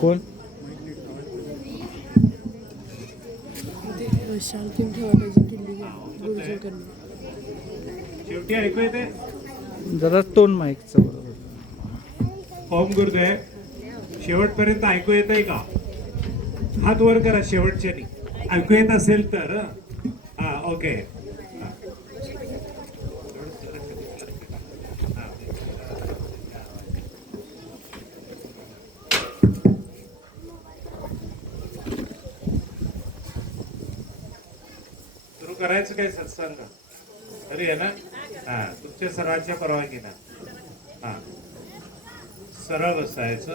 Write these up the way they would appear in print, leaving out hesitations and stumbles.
कोण शांतीन ठेवा पाहिजे किल्ली गुरुजींकडनं. शेवटी ऐकू येते. जरा टोन माईकचं बरोबर. ओम गुरुदेव, शेवटपर्यंत ऐकू येतंय का? हात वर करा शेवटच्यानी. ऐकू येत असेल तर. हा, ओके. सुरू करायचं काय सत्संग? तरी आहे ना? हा, तुमच्या सर्वांच्या परवानगीनं. हा, सरळ बसायचं.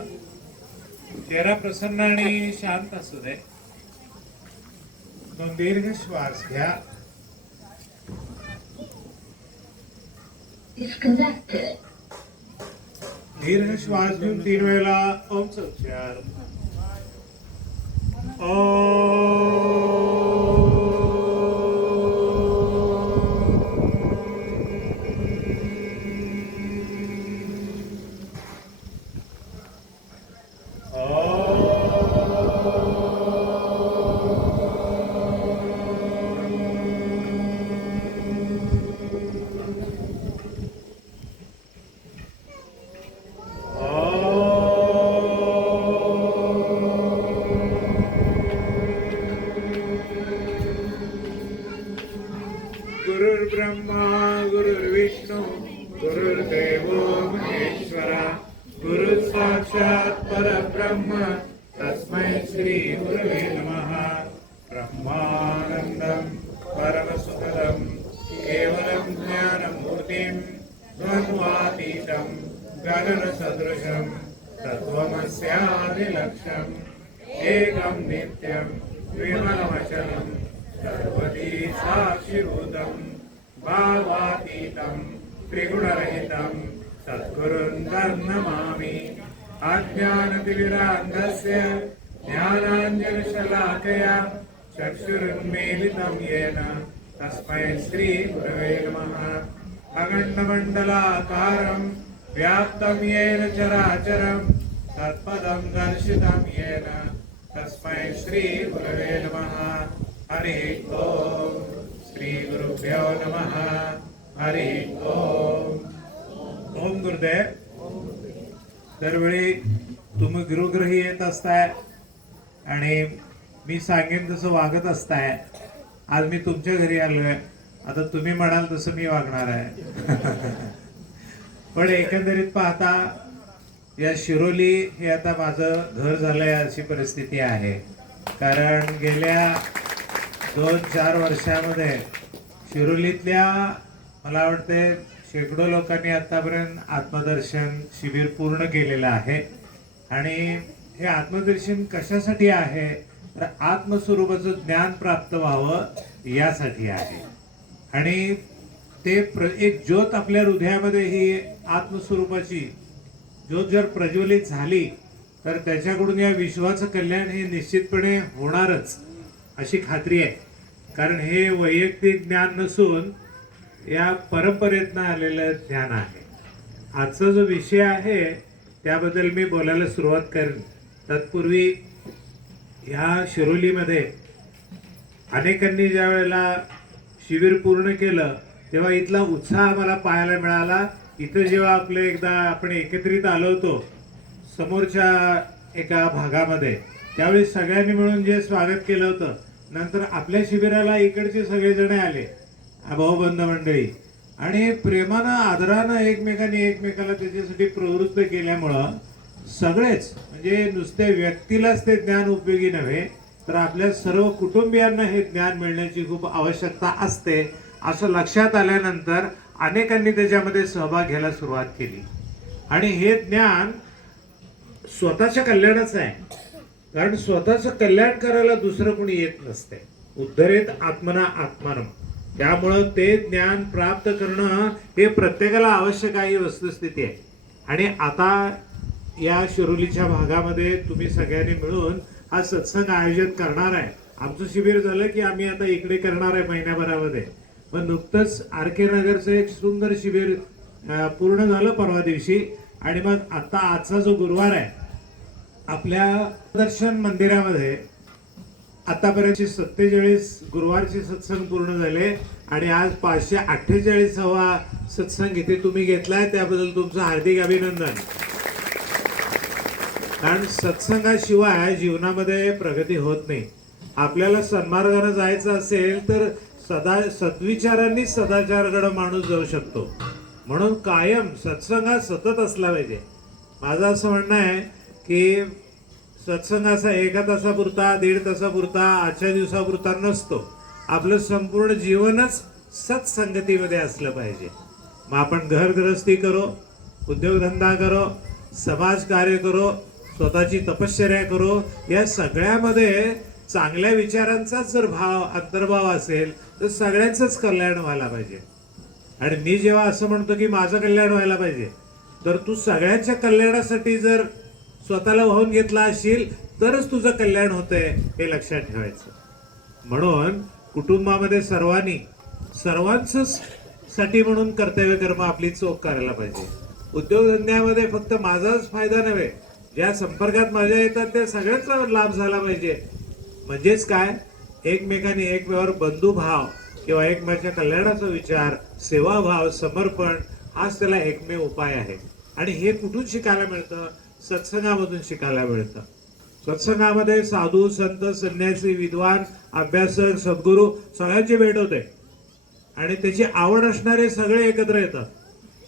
चेहरा प्रसन्न आणि शांत असू दे. दोन दीर्घ श्वास घ्या. दीर्घ श्वास घेऊन 3 वेळेला ओमचा उच्चार. गुरुर्ब्रह्मा गुरुर्विष्णू गुरुर्देवो महेश्वरा गुरु साक्षात् परब्रह्म तस्मै श्री गुरवे नमः. ब्रह्मानंदं परमसुखदं केवलं ज्ञानमूर्तिं द्वन्द्वातीतं गगनसदृशं तत्त्वमस्यादिलक्ष्यम् एकं नित्यं विमलमचलं सर्वदी साक्षिभूतं भावातीतं त्रिगुणरहितं सद्गुरुं नमामि. अज्ञानतिमिरान्धस्य ज्ञानाञ्जनशलाकया चक्षुरुन्मीलितं येन तस्मै श्रीगुरवे नमः. अखण्डमण्डलाकारं व्याप्तं येन चराचरं तत्पदं दर्शितं येन तस्मै श्रीगुरवे नमः. हरि ओम. श्री गुरुभ्यो नमः. हरि ओम. ओम गुरुदेव, दरवेळी तुम्ही गृहग्रही येत असताय आणि मी सांगेन तसं वागत असताय. आज मी तुमच्या घरी आलोय. आता तुम्ही म्हणाल तसं मी वागणार आहे. पण एकंदरीत पाहता या शिरोली हे आता माझं घर झालंय अशी परिस्थिती आहे. कारण गेल्या 2-4 वर्षामध्ये शिरोलीतल्या मला वाटते शेकडो लोकांनी आतापर्यंत आत्मदर्शन शिबिर पूर्ण केलेलं आहे. आणि हे आत्मदर्शन कशासाठी आहे तर आत्मस्वरूपाचं ज्ञान प्राप्त व्हावं यासाठी आहे. आणि ते एक ज्योत आपल्या हृदयामध्ये ही आत्मस्वरूपाची ज्योत जर प्रज्वलित झाली तर त्याच्याकडून या विश्वाचं कल्याण हे निश्चितपणे होणारच अशी खात्री आहे. कारण हे वैयक्तिक ज्ञान नसून या परंपरेतनं आलेलं ज्ञान आहे. आजचा जो विषय आहे त्याबद्दल मी बोलायला सुरुवात करेन. तत्पूर्वी ह्या शिरोलीमध्ये अनेकांनी ज्या वेळेला शिबिर पूर्ण केलं तेव्हा इथला उत्साह मला पाहायला मिळाला. इथं जेव्हा आपले एकदा आपण एकत्रित आलो होतो समोरच्या एका भागामध्ये त्यावेळी सगळ्यांनी मिळून जे स्वागत केलं होतं, नंतर आपल्या शिबिराला इकडचे सगळेजण आले भाऊबंध मंडळी आणि प्रेमानं आदरानं एकमेकाला त्याच्यासाठी प्रवृत्त केल्यामुळं सगळेच म्हणजे नुसते व्यक्तीलाच ते ज्ञान उपयोगी नव्हे तर आपल्या सर्व कुटुंबियांना हे ज्ञान मिळण्याची खूप आवश्यकता असते असं लक्षात आल्यानंतर अनेकांनी त्याच्यामध्ये सहभाग घ्यायला सुरुवात केली. आणि हे ज्ञान स्वतःच्या कल्याणाचं आहे. कारण स्वतःचं कल्याण करायला दुसरं कोणी येत नसते. उद्धरेत आत्मना आत्मानं. त्यामुळं ते ज्ञान प्राप्त करणं हे प्रत्येकाला आवश्यक आहे, वस्तुस्थिती आहे. आणि आता या शिरोलीच्या भागामध्ये तुम्ही सगळ्यांनी मिळून हा सत्संग आयोजित करणार आहे. आमचं शिबिर झालं की आम्ही आता इकडे करणार आहे महिन्याभरामध्ये. मग नुकतंच आर के नगरचं एक सुंदर शिबिर पूर्ण झालं परवा दिवशी. आणि मग आता आजचा जो गुरुवार आहे आपल्या दर्शन मंदिरामध्ये आतापर्यंत 47 गुरुवारचे सत्संग पूर्ण झाले आणि आज 548वा सत्संग इथे तुम्ही घेतलाय, त्याबद्दल तुमचं हार्दिक अभिनंदन. कारण सत्संगाशिवाय जीवनामध्ये प्रगती होत नाही. आपल्याला सन्मार्गाने जायचं असेल तर सद्विचारांनी सदाचाराकडे माणूस जाऊ शकतो. म्हणून कायम सत्संग हा सतत असला पाहिजे. माझं असं म्हणणं आहे की सत्संग असा 1 तासापुरता 1.5 तासापुरता आजच्या दिवसापुरता नसतो. आपलं संपूर्ण जीवनच सत्संगतीमध्ये असलं पाहिजे. मग आपण घरगृहस्थी करो, उद्योगधंदा करो, समाज कार्य करो, स्वतःची तपश्चर्या करो, या सगळ्यामध्ये चांगल्या विचारांचाच जर अंतर्भाव असेल तर सगळ्यांचंच कल्याण व्हायला पाहिजे. आणि मी जेव्हा असं म्हणतो की माझं कल्याण व्हायला पाहिजे, तर तू सगळ्यांच्या कल्याणासाठी जर स्वतःला वाहून घेतला असशील तरच तुझं कल्याण होतंय हे लक्षात ठेवायचं. म्हणून कुटुंबामध्ये सर्वांचंच साठी म्हणून कर्तव्य कर्म आपली चोख करायला पाहिजे. उद्योगधंद्यामध्ये फक्त माझाच फायदा नव्हे, ज्या संपर्कात माझ्या येतात त्या सगळ्यांचा लाभ झाला पाहिजे. म्हणजेच काय, एकमेकांनी एकमेकावर बंधुभाव किंवा एकमेकांच्या कल्याणाचा विचार, सेवाभाव, समर्पण हाच त्याला एकमेव उपाय आहे. आणि हे कुठून शिकायला मिळतं? सत्संगामधून शिकायला मिळतं. सत्संगामध्ये साधू, संत, संन्यासी, विद्वान, अभ्यासक, सद्गुरू सगळ्यांची भेट होते आणि त्याची आवड असणारे सगळे एकत्र येतात.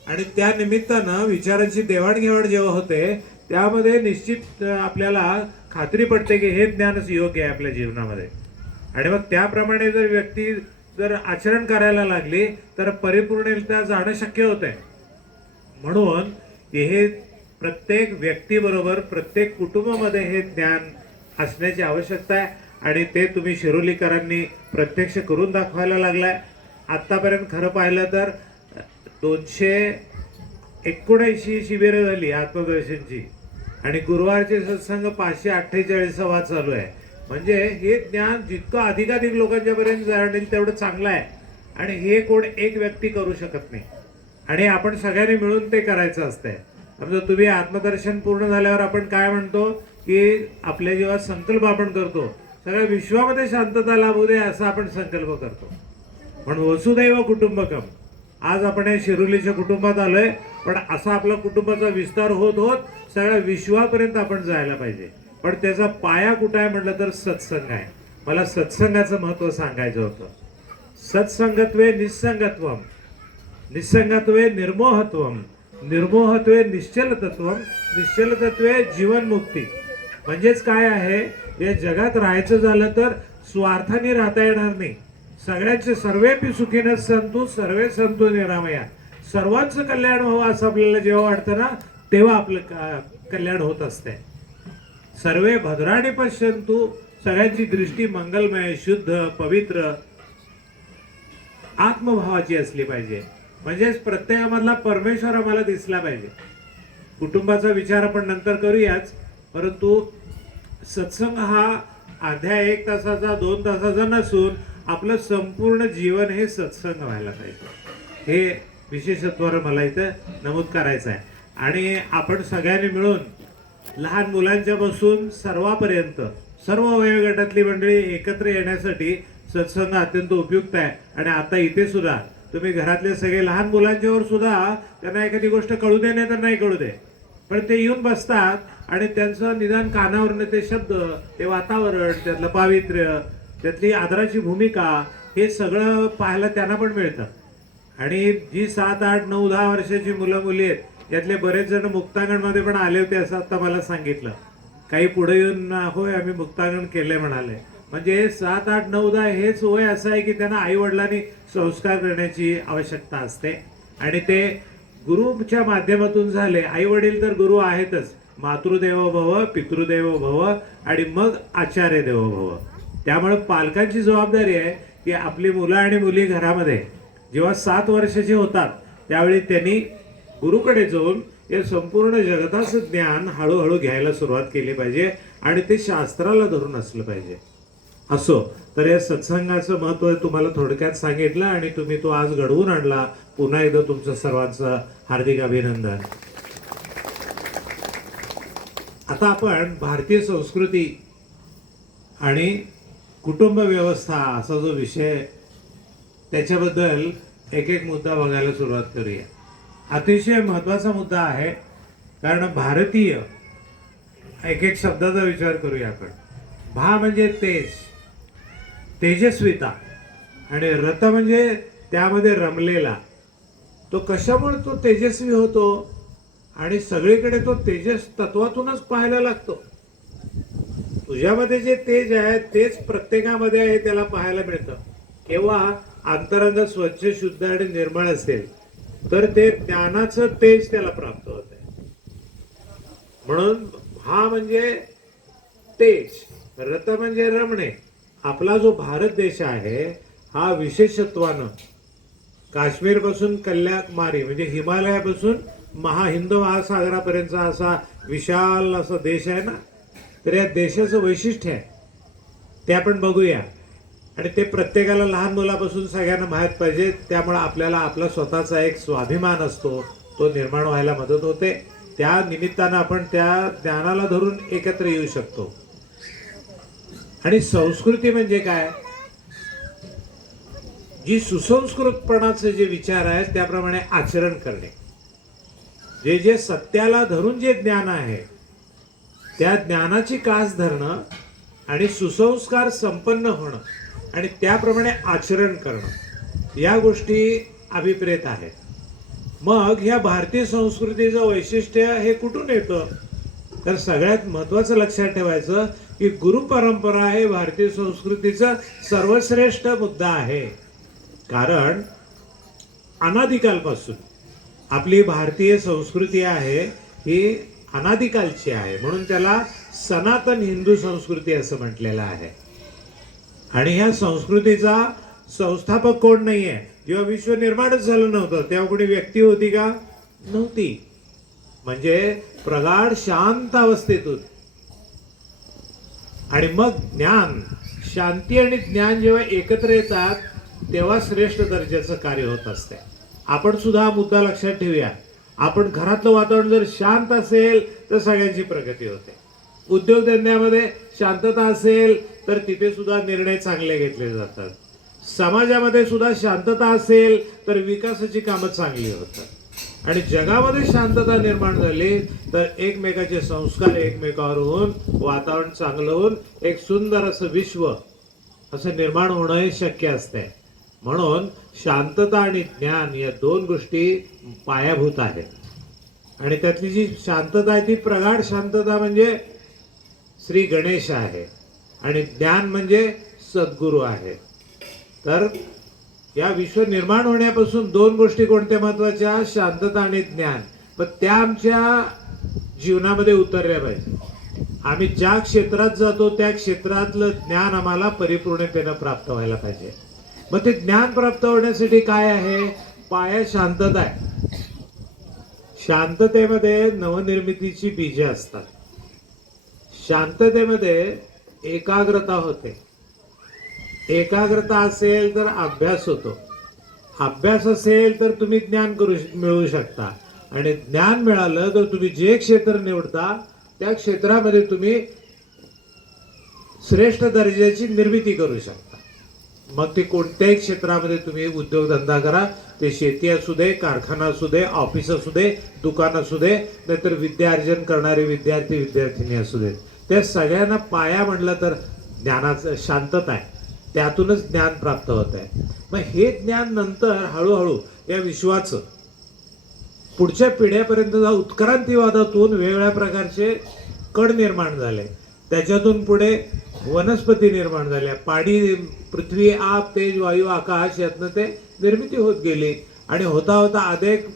आणि त्या निमित्तानं विचारांची देवाणघेवाण जेव्हा होते त्यामध्ये निश्चित आपल्याला खात्री पडते की हे ज्ञानच योग्य आहे आपल्या जीवनामध्ये. आणि मग त्याप्रमाणे जर व्यक्ती जर आचरण करायला लागली तर परिपूर्णता जाणं शक्य होतंय. म्हणून हे प्रत्येक व्यक्तीबरोबर प्रत्येक कुटुंबामध्ये हे ज्ञान असण्याची आवश्यकता आहे. आणि ते तुम्ही शिरोलीकरांनी प्रत्यक्ष करून दाखवायला लागलाय. आत्तापर्यंत खरं पाहिलं तर 279 शिबिरं झाली आत्मदर्शनची आणि गुरुवारचे सत्संग 548वा चालू आहे. म्हणजे हे ज्ञान जितकं अधिकाधिक लोकांच्या पर्यंत जाईल तेवढं चांगलं आहे. आणि हे कोण एक व्यक्ती करू शकत नाही आणि आपण सगळ्यांनी मिळून ते करायचं असतंय. समजा तुम्ही आत्मदर्शन पूर्ण झाल्यावर आपण काय म्हणतो की आपले जेव्हा संकल्प आपण करतो सगळ्या विश्वामध्ये शांतता लाभू दे असा आपण संकल्प करतो. म्हणून वसुदैव कुटुंबकम, आज आपण या शिरोलीच्या कुटुंबात आलोय, पण असा आपला कुटुंबाचा विस्तार होत होत सगळ्या विश्वापर्यंत आपण जायला पाहिजे. पण त्याचा पाया कुठं आहे म्हटलं तर सत्संग आहे. मला सत्संगाचं महत्व सांगायचं होतं. सत्संगत्वे निस्संगत्वम, निस्संगत्वे निर्मोहत्वम, निर्मोहत्वे निश्चलतत्वम, निश्चलतत्वे जीवनमुक्ती. म्हणजेच काय आहे, या जगात राहायचं झालं तर स्वार्थाने राहता येणार नाही. सगळ्यांचे सर्वेपी सुखीनः सन्तु सर्वे सन्तु निरामया, सर्वांचं कल्याण व्हावं असं आपल्याला जेव्हा वाटतं ना तेव्हा आपलं कल्याण होत असते. सर्वे भद्राणी पश्यन्तु, सगळ्यांची दृष्टी मंगलमय, शुद्ध, पवित्र, आत्मभावाची असली पाहिजे. म्हणजेच प्रत्येकामधला परमेश्वर आम्हाला दिसला पाहिजे. कुटुंबाचा विचार आपण नंतर करूयाच, परंतु सत्संग हा अर्ध्या 1 तासाचा 2 तासाचा नसून आपलं संपूर्ण जीवन हे सत्संग व्हायला पाहिजे. हे विशेषत्वावर मला इथं नमूद करायचं आहे. आणि आपण सगळ्यांनी मिळून लहान मुलांच्या पासून सर्वांपर्यंत सर्व वयोगटातली मंडळी एकत्र येण्यासाठी सत्संग अत्यंत उपयुक्त आहे. आणि आता इथे सुद्धा तुम्ही घरातले सगळे लहान मुलांच्यावर सुद्धा त्यांना एखादी गोष्ट कळू दे नाही तर नाही कळू दे, पण ते येऊन बसतात आणि त्यांचं निदान कानावरनं ते शब्द, ते वातावरण, त्यातलं पावित्र्य, त्यातली आदराची भूमिका हे सगळं पाहायला त्यांना पण मिळतं. आणि जी 7, 8, 9, 10 वर्षाची मुलं मुली आहेत यातले बरेच जण मुक्तांगणमध्ये पण आले होते असं आता मला सांगितलं. काही पुढे येऊन होय आम्ही मुक्तांगण केले म्हणाले. म्हणजे 7, 8, 9, 10 हेच वय असं आहे की त्यांना आई वडिलांनी संस्कार करण्याची आवश्यकता असते. आणि ते गुरुच्या माध्यमातून झाले. आई वडील तर गुरु आहेतच, मातृदेवो भव, पितृदेवो भव आणि मग आचार्य देवो भव. त्यामुळे पालकांची जबाबदारी आहे की आपली मुलं आणि मुली घरामध्ये जेव्हा 7 वर्षाचे होतात त्यावेळी त्यांनी गुरुकडे जाऊन हे संपूर्ण जगताचं ज्ञान हळूहळू घ्यायला सुरुवात केली पाहिजे आणि ते शास्त्राला धरून असलं पाहिजे. असो, तर या सत्संगाचं महत्त्व तुम्हाला थोडक्यात सांगितलं आणि तुम्ही तो आज घडवून आणला. पुन्हा एकदा तुमचं सर्वांचं हार्दिक अभिनंदन. आता आपण भारतीय संस्कृती आणि कुटुंब व्यवस्था असा जो विषय, त्याच्याबद्दल एक एक मुद्दा बघायला सुरुवात करूया. अतिशय महत्त्वाचा मुद्दा आहे, कारण भारतीय, एक एक शब्दाचा विचार करूया आपण. भा म्हणजे तेज, तेजस्विता, आणि रथ म्हणजे त्यामध्ये रमलेला. तो कशामुळे तो तेजस्वी होतो, आणि सगळीकडे तो तेजस तत्वातूनच पाहायला लागतो. तुझ्यामध्ये जे तेज आहे तेच प्रत्येकामध्ये आहे, त्याला पाहायला मिळतं. केव्हा अंतरंग स्वच्छ, शुद्ध आणि निर्मळ असेल तर ते ज्ञानाचं तेज त्याला प्राप्त होत आहे. म्हणून हा म्हणजे तेज, रथ म्हणजे रमणे. आपला जो भारत देश आहे हा विशेषत्वानं काश्मीर पासून कन्याकुमारी म्हणजे हिमालयापासून हिंद महासागरापर्यंतचा असा विशाल असा देश आहे ना. तर या देशाचं वैशिष्ट्य आहे ते आपण बघूया, आणि ते प्रत्येकाला लहान मुलापासून सगळ्यांना माहीत पाहिजे. त्यामुळे आपल्याला आपला स्वतःचा एक स्वाभिमान असतो, तो निर्माण व्हायला मदत होते. त्या निमित्तानं आपण त्या ज्ञानाला धरून एकत्र येऊ शकतो. आणि संस्कृती म्हणजे काय, जी सुसंस्कृतपणाचे जे विचार आहेत त्याप्रमाणे आचरण करणे. जे जे सत्याला धरून जे ज्ञान आहे त्या ज्ञानाची कास धरणं आणि सुसंस्कार संपन्न होणं आणि त्याप्रमाणे आचरण करणं, या गोष्टी अभिप्रेत आहेत. मग ह्या भारतीय संस्कृतीचं वैशिष्ट्य हे कुठून येतं, तर सगळ्यात महत्वाचं लक्षात ठेवायचं की गुरु परंपरा हे भारतीय संस्कृतीचा सर्वश्रेष्ठ मुद्दा आहे. कारण अनादिकालपासून आपली भारतीय संस्कृती आहे ही अनादिकालची आहे, म्हणून त्याला सनातन हिंदू संस्कृती असं म्हटलेलं आहे. आणि ह्या संस्कृतीचा संस्थापक कोण नाहीये. जेव्हा विश्व निर्माणच झालं नव्हतं तेव्हा कोणी व्यक्ती होती का, नव्हती. म्हणजे प्रगाढ शांत अवस्थेतून, आणि मग ज्ञान, शांती आणि ज्ञान जेव्हा एकत्र येतात तेव्हा श्रेष्ठ दर्जाचं कार्य होत असते. आपण सुद्धा हा मुद्दा लक्षात ठेवूया. आपण घरातलं वातावरण जर शांत असेल तर सगळ्यांची प्रगती होते. उद्योगधंद्यामध्ये शांतता असेल तर तिथे सुद्धा निर्णय चांगले घेतले जातात. समाजामध्ये सुद्धा शांतता असेल तर विकासाची कामं चांगली होतात. आणि जगामध्ये शांतता निर्माण झाली तर एकमेकाचे संस्कार एकमेकावर होऊन वातावरण चांगलं होऊन एक सुंदर असं विश्व असं निर्माण होणं हे शक्य असते. म्हणून शांतता आणि ज्ञान या दोन गोष्टी पायाभूत आहेत. आणि त्यातली जी शांतता आहे ती प्रगाढ शांतता म्हणजे श्री गणेश आहे, आणि ज्ञान म्हणजे सद्गुरू आहे. तर या विश्व निर्माण होण्यापासून दोन गोष्टी कोणत्या महत्वाच्या, शांतता आणि ज्ञान. पण त्या आमच्या जीवनामध्ये उतरल्या पाहिजे. आम्ही ज्या क्षेत्रात जातो त्या क्षेत्रातलं ज्ञान आम्हाला परिपूर्णतेनं प्राप्त व्हायला पाहिजे. मग ते ज्ञान प्राप्त होण्यासाठी काय आहे, पाया शांतता आहे. शांततेमध्ये नवनिर्मितीची बीजे असतात. शांततेमध्ये एकाग्रता होते. एकाग्रता असेल तर अभ्यास होतो. अभ्यास असेल तर तुम्ही ज्ञान मिळवू शकता. आणि ज्ञान मिळालं तर तुम्ही जे क्षेत्र निवडता त्या क्षेत्रामध्ये तुम्ही श्रेष्ठ दर्जाची निर्मिती करू शकता. मग ते कोणत्याही क्षेत्रामध्ये तुम्ही उद्योगधंदा करा, ते शेती असू दे, कारखाना असू दे, ऑफिस असू दे, दुकान असू दे, नाहीतर विद्यार्जन करणारे विद्यार्थी विद्यार्थिनी असू दे, त्या सगळ्यांना पाया म्हणलं तर ज्ञानाचं शांतता आहे. त्यातूनच ज्ञान प्राप्त होत आहे. मग हे ज्ञान नंतर हळूहळू या विश्वाचं पुढच्या पिढ्यापर्यंत उत्क्रांतीवादातून वेगवेगळ्या प्रकारचे कण निर्माण झाले. त्याच्यातून पुढे वनस्पती निर्माण झाल्या. पाणी, पृथ्वी, आप, तेज, वायू, आकाश यातनं ते निर्मिती होत गेली. आणि होता होता अनेक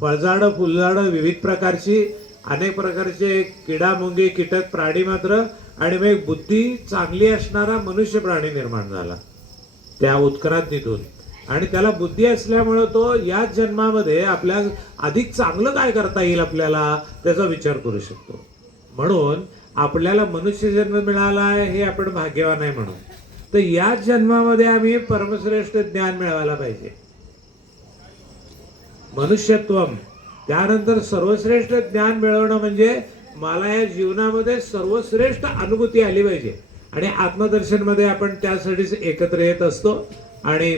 फळझाडं, फुलझाडं, विविध प्रकारची अनेक प्रकारचे किडा, मुंगी, कीटक, प्राणी मात्र, आणि मग बुद्धी चांगली असणारा मनुष्य प्राणी निर्माण झाला त्या उत्क्रांतीतून. आणि त्याला बुद्धी असल्यामुळं तो याच जन्मामध्ये आपल्या अधिक चांगलं काय करता येईल आपल्याला त्याचा विचार करू शकतो. म्हणून आपल्याला मनुष्य जन्म मिळाला आहे हे आपण भाग्यवान आहे म्हणून. तर याच जन्मामध्ये आम्ही परमश्रेष्ठ ज्ञान मिळवायला पाहिजे, मनुष्यत्वम. त्यानंतर सर्वश्रेष्ठ ज्ञान मिळवणं म्हणजे मला या जीवनामध्ये सर्वश्रेष्ठ अनुभूती आली पाहिजे. आणि आत्मदर्शनमध्ये आपण त्यासाठीच एकत्र येत असतो आणि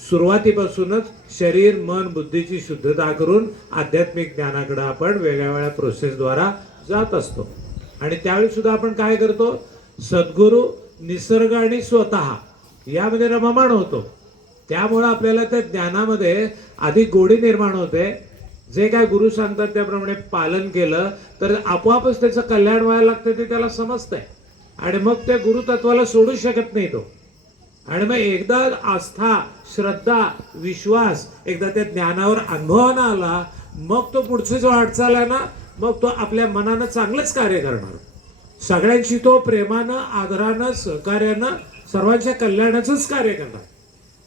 सुरुवातीपासूनच शरीर मन बुद्धीची शुद्धता करून आध्यात्मिक ज्ञानाकडे आपण वेगवेगळ्या प्रोसेसद्वारा जात असतो. आणि त्यावेळी सुद्धा आपण काय करतो, सद्गुरू, निसर्ग आणि स्वतः यामध्ये रममाण होतो. त्यामुळं आपल्याला त्या ज्ञानामध्ये अधिक गोडी निर्माण होते. जे काय गुरु सांगतात त्याप्रमाणे पालन केलं तर आपोआपच त्याचं कल्याण व्हायला लागतं, ते त्याला समजतंय. आणि मग त्या गुरुतत्वाला सोडू शकत नाही तो. आणि मग एकदा आस्था, श्रद्धा, विश्वास एकदा त्या ज्ञानावर अनुभवानं आला, मग तो पुढची जो वाटचाल आहे ना, मग तो आपल्या मनानं चांगलंच कार्य करणार. सगळ्यांशी तो प्रेमानं, आदरानं, सहकार्यानं सर्वांच्या कल्याणाचंच कार्य करणार.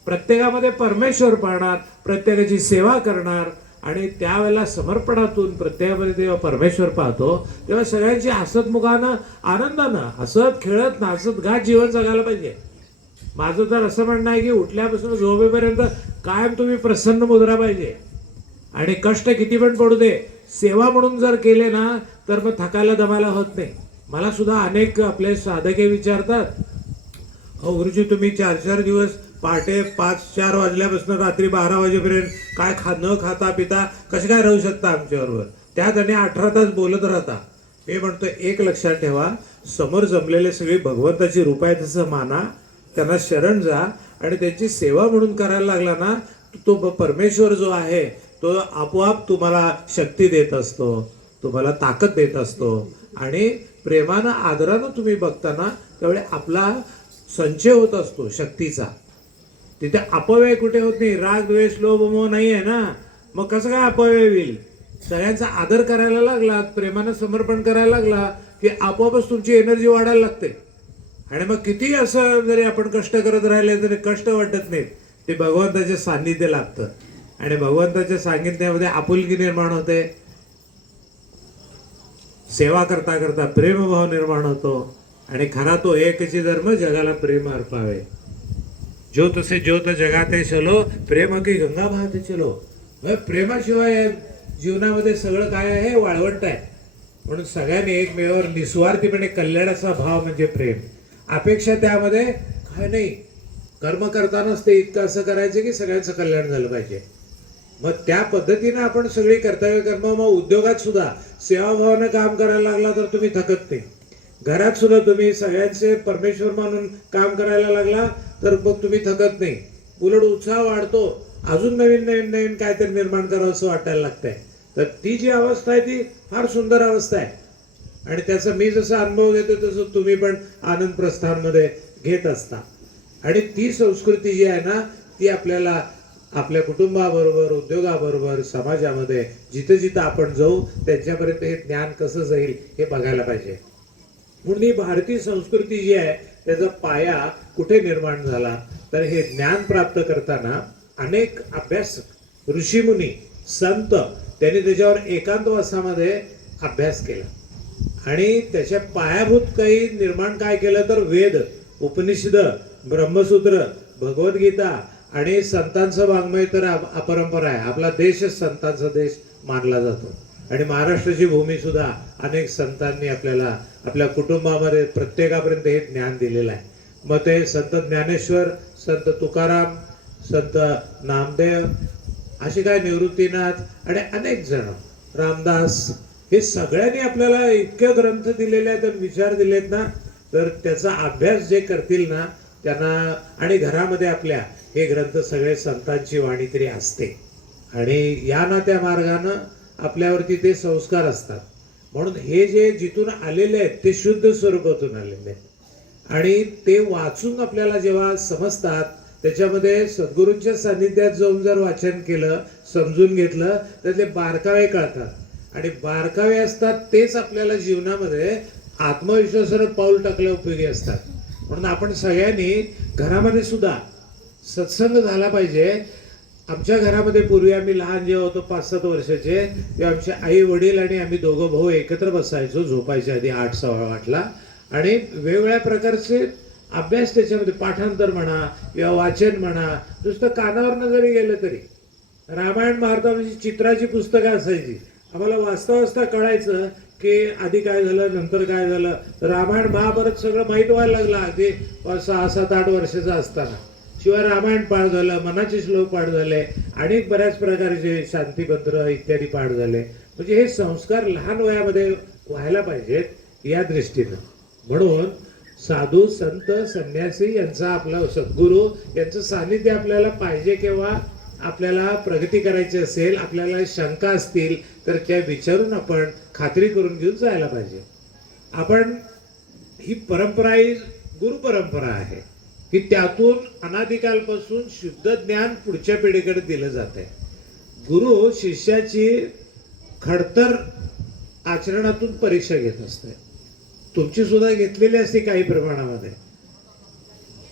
प्रत्येकामध्ये परमेश्वर पाहणार, प्रत्येकाची सेवा करणार. आणि त्यावेळेला समर्पणातून प्रत्येकामध्ये जेव्हा परमेश्वर पाहतो तेव्हा सगळ्यांची हसतमुखानं, आनंदानं, हसत खेळत नाचत गात जीवन जगायला पाहिजे. माझं तर असं म्हणणं आहे की उठल्यापासून झोपेपर्यंत कायम तुम्ही प्रसन्न मुद्रा पाहिजे. आणि कष्ट किती पण पडू दे, सेवा म्हणून जर केले ना तर मग थकायला दमायला होत नाही. मला सुद्धा अनेक आपले साधके विचारतात, हो गुरुजी तुम्ही 4-4 दिवस पहाटे 5-4 वाजल्यापासून रात्री 12 वाजेपर्यंत काय न खाता पिता कसे काय राहू शकता आमच्याबरोबर, त्यात आणि 18 तास बोलत राहता. मी म्हणतो एक लक्षात ठेवा, समोर जमलेले सगळी भगवंताची रूप आहे तसं माना, त्यांना शरण जा आणि त्यांची सेवा म्हणून करायला लागला ना, तो परमेश्वर जो आहे तो आपोआप तुम्हाला शक्ती देत असतो, तुम्हाला ताकद देत असतो. आणि प्रेमानं आदरानं तुम्ही बघताना त्यावेळी आपला संचय होत असतो शक्तीचा. तिथे अपव्यय कुठे होत नाही. राग द्वेष लोभ मोह नाही आहे ना, मग कसं काय अपव्यय होईल. सगळ्यांचा आदर करायला लागला, प्रेमानं समर्पण करायला लागला की आपोआपच तुमची एनर्जी वाढायला लागते. आणि मग किती असं जरी आपण कष्ट करत राहिले तरी कष्ट वाटत नाहीत, ते भगवंताचे सान्निध्य लागतं. आणि भगवंताच्या सांगितल्यामध्ये आपुलकी निर्माण होते. सेवा करता करता प्रेमभाव निर्माण होतो. आणि खरा तो एकची धर्म जगाला प्रेम अर्पावे. ज्योत से ज्योत जगाते चलो, प्रेम की गंगा बहाते चलो. प्रेमाशिवाय जीवनामध्ये सगळं काय आहे, वाळवंट आहे. म्हणून सगळ्यांनी एकमेकावर निस्वार्थीपणे कल्याणाचा भाव म्हणजे प्रेम. अपेक्षा त्यामध्ये काय नाही, कर्म करतानाच ते इतकं असं करायचं की सगळ्यांचं कल्याण झालं पाहिजे. मग त्या पद्धतीनं आपण सगळी कर्तव्य कर्म, मग उद्योगात सुद्धा सेवाभावानं काम करायला लागला तर तुम्ही थकत नाही. घरात सुद्धा तुम्ही सगळ्यांचे परमेश्वर मानून काम करायला लागला तर मग तुम्ही थकत नाही, उलट उत्साह वाढतो. अजून नवीन नवीन नवीन काहीतरी निर्माण करावं असं वाटायला लागतंय. तर ती जी अवस्था आहे ती फार सुंदर अवस्था आहे. आणि त्याचा मी जसा अनुभव घेतो तसं तुम्ही पण आनंद प्रस्थानमध्ये घेत असता. आणि ती संस्कृती जी आहे ना, ती आपल्याला आपल्या कुटुंबाबरोबर, उद्योगाबरोबर, समाजामध्ये जिथं जिथं आपण जाऊ त्यांच्यापर्यंत हे ज्ञान कसं जाईल हे बघायला पाहिजे. म्हणून ही भारतीय संस्कृती जी आहे त्याचा पाया कुठे निर्माण झाला तर हे ज्ञान प्राप्त करताना अनेक अभ्यासक, ऋषीमुनी, संत त्यांनी त्याच्यावर एकांतवासामध्ये अभ्यास केला. आणि त्याच्या पायाभूत काही निर्माण काय केलं तर वेद, उपनिषद, ब्रह्मसूत्र, भगवद्गीता आणि संतांचं वाङ्मय तर अपरंपरा आहे. आपला देशच संतांचा देश मानला जातो. आणि महाराष्ट्राची भूमी सुद्धा अनेक संतांनी आपल्याला आपल्या कुटुंबामध्ये प्रत्येकापर्यंत हे ज्ञान दिलेलं आहे. मग ते संत ज्ञानेश्वर, संत तुकाराम, संत नामदेव, असे काय निवृत्तीनाथ आणि अनेक जण, रामदास, हे सगळ्यांनी आपल्याला इतके ग्रंथ दिलेले आहेत आणि विचार दिलेत ना, तर त्याचा अभ्यास जे करतील ना त्यांना, आणि घरामध्ये आपल्या हे ग्रंथ सगळे संतांची वाणी तरी असते. आणि या ना त्या मार्गानं आपल्यावरती ते संस्कार असतात. म्हणून हे जे जिथून आलेले आहेत ते शुद्ध स्वरूपातून आलेले आहेत. आणि ते वाचून आपल्याला जेव्हा समजतात, त्याच्यामध्ये सद्गुरूंच्या सान्निध्यात जाऊन जर वाचन केलं, समजून घेतलं तर ते बारकावे कळतात. आणि बारकावे असतात तेच आपल्याला जीवनामध्ये आत्मविश्वासानं पाऊल टाकल्या उपयोगी असतात. म्हणून आपण सगळ्यांनी घरामध्ये सुद्धा सत्संग झाला पाहिजे. आमच्या घरामध्ये पूर्वी आम्ही लहान जेव्हा होतो 5-7 वर्षाचे, तेव्हा आमचे आई वडील आणि आम्ही दोघं भाऊ एकत्र बसायचो झोपायच्या आधी 8-8:15 आणि वेगवेगळ्या प्रकारचे अभ्यास त्याच्यामध्ये पाठांतर म्हणा किंवा वाचन म्हणा, नुसतं कानावरनं जरी गेलं तरी. रामायण महाभारताची चित्राची पुस्तकं असायची, आम्हाला वाचता वाचता कळायचं की आधी काय झालं नंतर काय झालं. रामायण महाभारत सगळं माहीत व्हायला लागलं अगदी 6-7-8 वर्षाचा असताना. शिवाय रामायण पाठ झालं, मनाचे श्लोक पाठ झाले, आणि बऱ्याच प्रकारचे शांतीपत्र इत्यादी पाठ झाले. म्हणजे हे संस्कार लहान वयामध्ये व्हायला पाहिजेत या दृष्टीनं. म्हणून साधू संत संन्यासी यांचा, आपला सद्गुरू यांचं सानिध्य आपल्याला पाहिजे. केव्हा आपल्याला प्रगती करायची असेल, आपल्याला शंका असतील तर त्या विचारून आपण खात्री करून घेऊन जायला पाहिजे. आपण ही परंपरा ही गुरु परंपरा आहे की त्यातून अनादिकालपासून शुद्ध ज्ञान पुढच्या पिढीकडे दिलं जात आहे. गुरु शिष्याची खडतर आचरणातून परीक्षा घेत असते. तुमची सुद्धा घेतलेली असते काही प्रमाणामध्ये.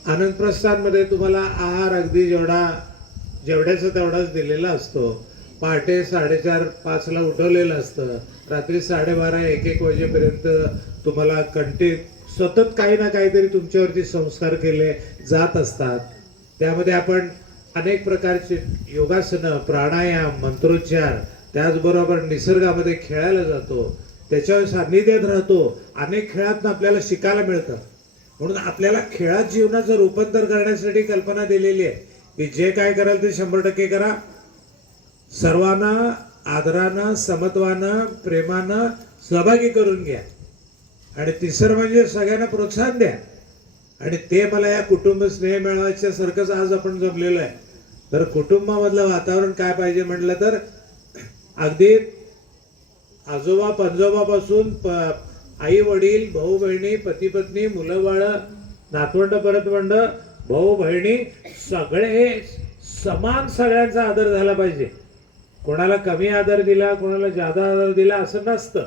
आनंदप्रस्थानमध्ये तुम्हाला आहार अगदी जेवढ्याचा तेवढाच दिलेला असतो. पहाटे 4:30-5ला उठवलेलं असतं. रात्री 12:30-1 वाजेपर्यंत तुम्हाला सतत काही ना काहीतरी तुमच्यावरती संस्कार केले जात असतात. त्यामध्ये आपण अनेक प्रकारचे योगासनं, प्राणायाम, मंत्रोच्चार, त्याचबरोबर निसर्गामध्ये खेळायला जातो, त्याच्यावर सान्निध्यात राहतो. अनेक खेळातून आपल्याला शिकायला मिळतं. म्हणून आपल्याला खेळात जीवनाचं रूपांतर करण्यासाठी कल्पना दिलेली आहे की जे काय कराल ते 100% करा. सर्वांना आदरानं, समत्वानं, प्रेमानं सहभागी करून घ्या. आणि तिसरं म्हणजे सगळ्यांना प्रोत्साहन द्या. आणि ते मला या कुटुंब स्नेह मेळाव्याच्या सारखंच आज आपण जमलेलं आहे. तर कुटुंबामधलं वातावरण काय पाहिजे म्हटलं तर अगदी आजोबा पंजोबापासून आई वडील, भाऊ बहिणी, पती पत्नी, मुलं बाळं, नातवंड परतवंड, भाऊ बहिणी, सगळे हे समान सगळ्यांचा आदर झाला पाहिजे. कोणाला कमी आदर दिला, कोणाला जादा आदर दिला असं नसतं.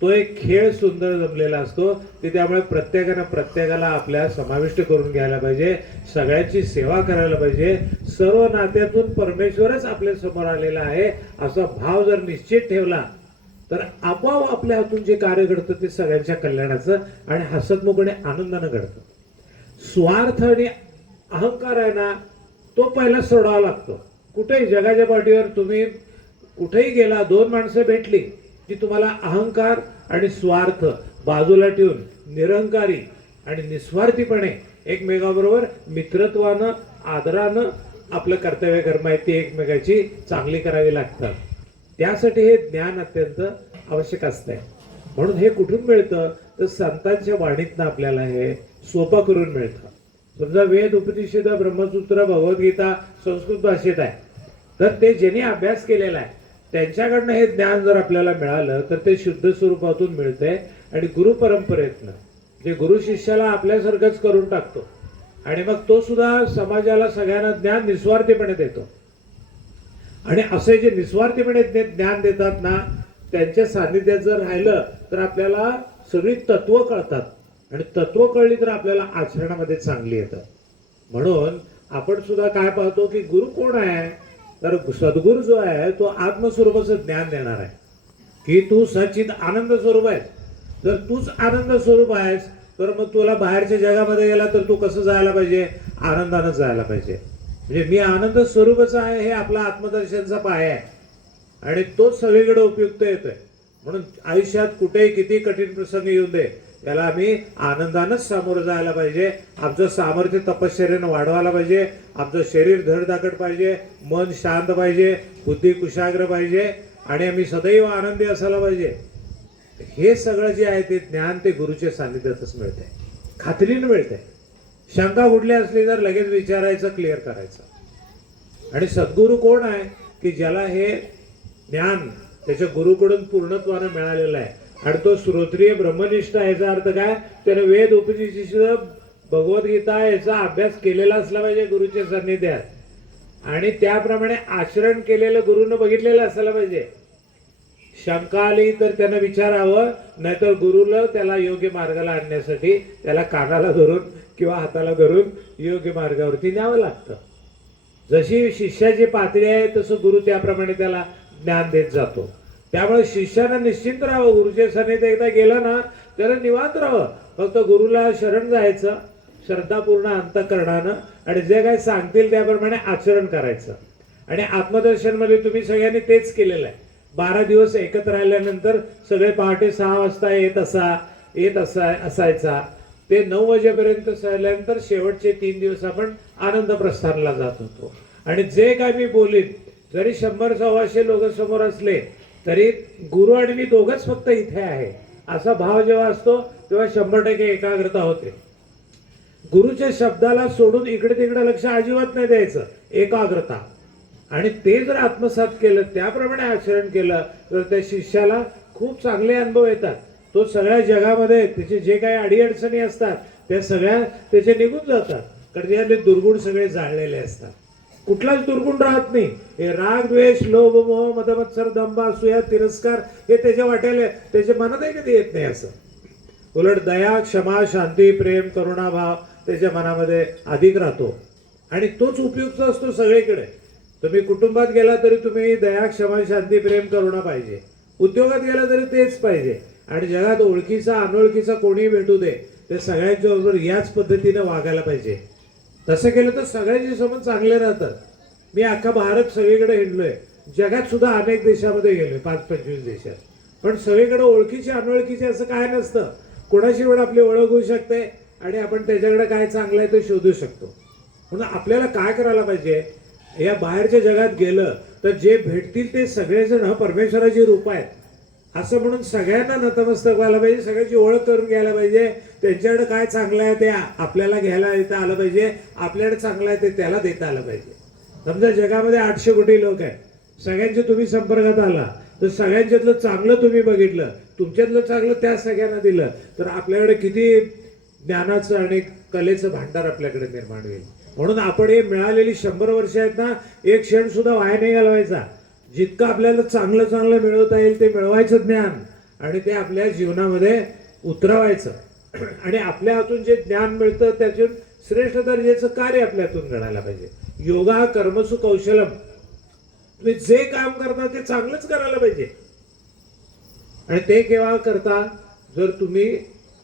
तो एक खेळ सुंदर जमलेला असतो की त्यामुळे प्रत्येकाला आपल्या समाविष्ट करून घ्यायला पाहिजे. सगळ्यांची सेवा करायला पाहिजे. सर्व नात्यातून परमेश्वरच आपल्या समोर आलेला आहे असा भाव जर निश्चित ठेवला तर आपोआप आपल्या हातून जे कार्य घडतं ते सगळ्यांच्या कल्याणाचं आणि हसतमुखपणे आनंदानं घडतं. स्वार्थ आणि अहंकार आहे ना, तो पहिला सोडावा लागतो. कुठेही जगाच्या पाठीवर तुम्ही कुठेही गेला, 2 माणसं भेटली की तुम्हाला अहंकार आणि स्वार्थ बाजूला ठेवून निरंकारी आणि निस्वार्थीपणे एकमेकाबरोबर मित्रत्वानं, आदरानं आपलं कर्तव्य कर्म आहे ती एकमेकाची चांगली करावी लागतात. त्यासाठी हे ज्ञान अत्यंत आवश्यक असतंय. म्हणून हे कुठून मिळतं तर संतांच्या वाणीतनं आपल्याला हे सोपं करून मिळतं. समजा वेद, उपनिषद, ब्रह्मसूत्र, भगवद्गीता संस्कृत भाषेत आहे, तर ते ज्यांनी अभ्यास केलेला आहे त्यांच्याकडनं हे ज्ञान जर आपल्याला मिळालं तर ते शुद्ध स्वरूपातून मिळतंय. आणि गुरु परंपरेतनं जे गुरु शिष्याला आपल्यासारखंच करून टाकतो आणि मग तो सुद्धा समाजाला सगळ्यांना ज्ञान निस्वार्थीपणे देतो. आणि असे जे निस्वार्थीपणे ज्ञान देतात ना, त्यांच्या सान्निध्यात जर राहिलं तर आपल्याला सगळी तत्व कळतात. आणि तत्व कळली तर आपल्याला आचरणामध्ये चांगली येतं. म्हणून आपण सुद्धा काय पाहतो की गुरु कोण आहे तर सद्गुरू जो आहे तो आत्मस्वरूपाचं ज्ञान देणार आहे की तू सच्चिद आनंद स्वरूप आहेस. जर तूच आनंद स्वरूप आहेस तर मग तुला बाहेरच्या जगामध्ये गेला तर तू कसं जायला पाहिजे? आनंदानं जायला पाहिजे. म्हणजे मी आनंद स्वरूपच आहे हे आपला आत्मदर्शनचा पाया आहे आणि तोच सगळीकडे उपयुक्त येतोय. म्हणून आयुष्यात कुठेही किती कठीण प्रसंग येऊन दे त्याला आम्ही आनंदानंच सामोरं जायला पाहिजे. आमचं सामर्थ्य तपश्चर्यानं वाढवायला पाहिजे. आमचं शरीर धडधाकट पाहिजे, मन शांत पाहिजे, बुद्धी कुशाग्र पाहिजे आणि आम्ही सदैव आनंदी असायला पाहिजे. हे सगळं जे आहे ते ज्ञान ते गुरुच्या सान्निध्यातच मिळतंय, खात्रीनं मिळतंय. शंका कुठली असली तर लगेच विचारायचं, क्लिअर करायचं. आणि सद्गुरू कोण आहे की ज्याला हे ज्ञान त्याच्या गुरुकडून पूर्णत्वानं मिळालेलं आहे आणि तो श्रोत्रिय ब्रह्मनिष्ठ आहे. याचा अर्थ काय? त्याने वेद, उपनिषद, भगवद्गीता याचा अभ्यास केलेला असला पाहिजे गुरुच्या सान्निध्यात आणि त्याप्रमाणे आचरण केलेलं गुरुनं बघितलेलं असायला पाहिजे. शंका आली तर त्यानं विचारावं, नाहीतर गुरुला त्याला योग्य मार्गाला आणण्यासाठी त्याला कानाला धरून किंवा हाताला धरून योग्य मार्गावरती न्यावं लागतं. जशी शिष्याची पातळी आहे तसं गुरु त्याप्रमाणे त्याला ज्ञान देत जातो. त्यामुळे शिष्यानं निश्चिंत राहावं. गुरुच्या सान्निध्यात एकदा गेला ना त्याला निवांत राहावं. फक्त गुरुला शरण जायचं, श्रद्धापूर्ण अंतःकरणानं आणि जे काय सांगतील त्याप्रमाणे आचरण करायचं. आणि आत्मदर्शन मध्ये तुम्ही सगळ्यांनी तेच केलेलं आहे. 12 दिवस एकत्र राहिल्यानंतर सगळे पहाटे 6 वाजता येत असायचा. ते 9 वाजेपर्यंत झाल्यानंतर शेवटचे 3 दिवस आपण आनंद प्रस्थानला जात होतो. आणि जे काय मी बोलीन, जरी 100-125 लोक समोर असले तरी गुरु आणि मी दोघंच फक्त इथे आहे असा भाव जेव्हा असतो तेव्हा 100% एकाग्रता होते. गुरुच्या शब्दाला सोडून इकडे तिकडे लक्ष अजिबात नाही द्यायचं, एकाग्रता. आणि ते जर आत्मसात केलं, त्याप्रमाणे आचरण केलं तर त्या शिष्याला खूप चांगले अनुभव येतात. तो सगळ्या जगामध्ये त्याचे जे काही अडीअडचणी असतात त्या सगळ्या त्याचे निघून जातात. कारण यातले दुर्गुण सगळे जाळलेले असतात. कुठलाच दुर्गुण राहत नाही. हे राग, द्वेष, लोभ, मोह, मदमत्सर, दंभ, असूया, तिरस्कार हे त्याच्या वाट्याला त्याच्या मनातही कधी येत नाही. असं उलट दया, क्षमा, शांती, प्रेम, करुणाभाव त्याच्या मनामध्ये अधिक राहतो. आणि तोच उपयुक्त असतो सगळीकडे. तुम्ही कुटुंबात गेला तरी तुम्ही दया, क्षमा, शांती, प्रेम, करुणा पाहिजे. उद्योगात गेला तरी तेच पाहिजे. आणि जगात ओळखीचा अनोळखीचा कोणीही भेटू दे, ते सगळ्यांच्या बरोबर याच पद्धतीने वागायला पाहिजे. तसं केलं तर सगळ्यांचे संबंध चांगले राहतात. मी अख्खा भारत सगळीकडे हिंडलोय. जगात सुद्धा अनेक देशामध्ये गेलोय, 5-25 देशात. पण सगळीकडे ओळखीचे अनोळखीचे असं काय नसतं. कोणाशी पण आपली ओळख होऊ शकते आणि आपण त्याच्याकडे काय चांगलं आहे ते शोधू शकतो. म्हणून आपल्याला काय करायला पाहिजे, या बाहेरच्या जगात गेलं तर जे भेटतील ते सगळेजण परमेश्वराची रूप आहेत असं म्हणून सगळ्यांना नतमस्तक व्हायला पाहिजे. सगळ्यांची ओळख करून घ्यायला पाहिजे. त्यांच्याकडे काय चांगलं आहे ते आपल्याला घ्यायला येता आलं पाहिजे. आपल्याकडे चांगलं आहे ते त्याला देता आलं पाहिजे. समजा जगामध्ये 800 कोटी लोक आहेत. सगळ्यांचे तुम्ही संपर्कात आला तर सगळ्यांच्यातलं चांगलं तुम्ही बघितलं, तुमच्यातलं चांगलं त्या सगळ्यांना दिलं तर आपल्याकडे किती ज्ञानाचं आणि कलेचं भांडार आपल्याकडे निर्माण होईल. म्हणून आपण हे मिळालेली 100 वर्ष आहेत ना, एक क्षण सुद्धा वाया नाही घालवायचा. जितकं आपल्याला चांगलं चांगलं मिळवता येईल ते मिळवायचं ज्ञान आणि ते आपल्या जीवनामध्ये उतरवायचं. आणि आपल्या हातून जे ज्ञान मिळतं त्यातून श्रेष्ठ दर्जाचं कार्य आपल्या हातून घडायला पाहिजे. योगा कर्मसु कौशलम. तुम्ही जे काम करता ते चांगलंच करायला पाहिजे. आणि ते केव्हा करता, जर तुम्ही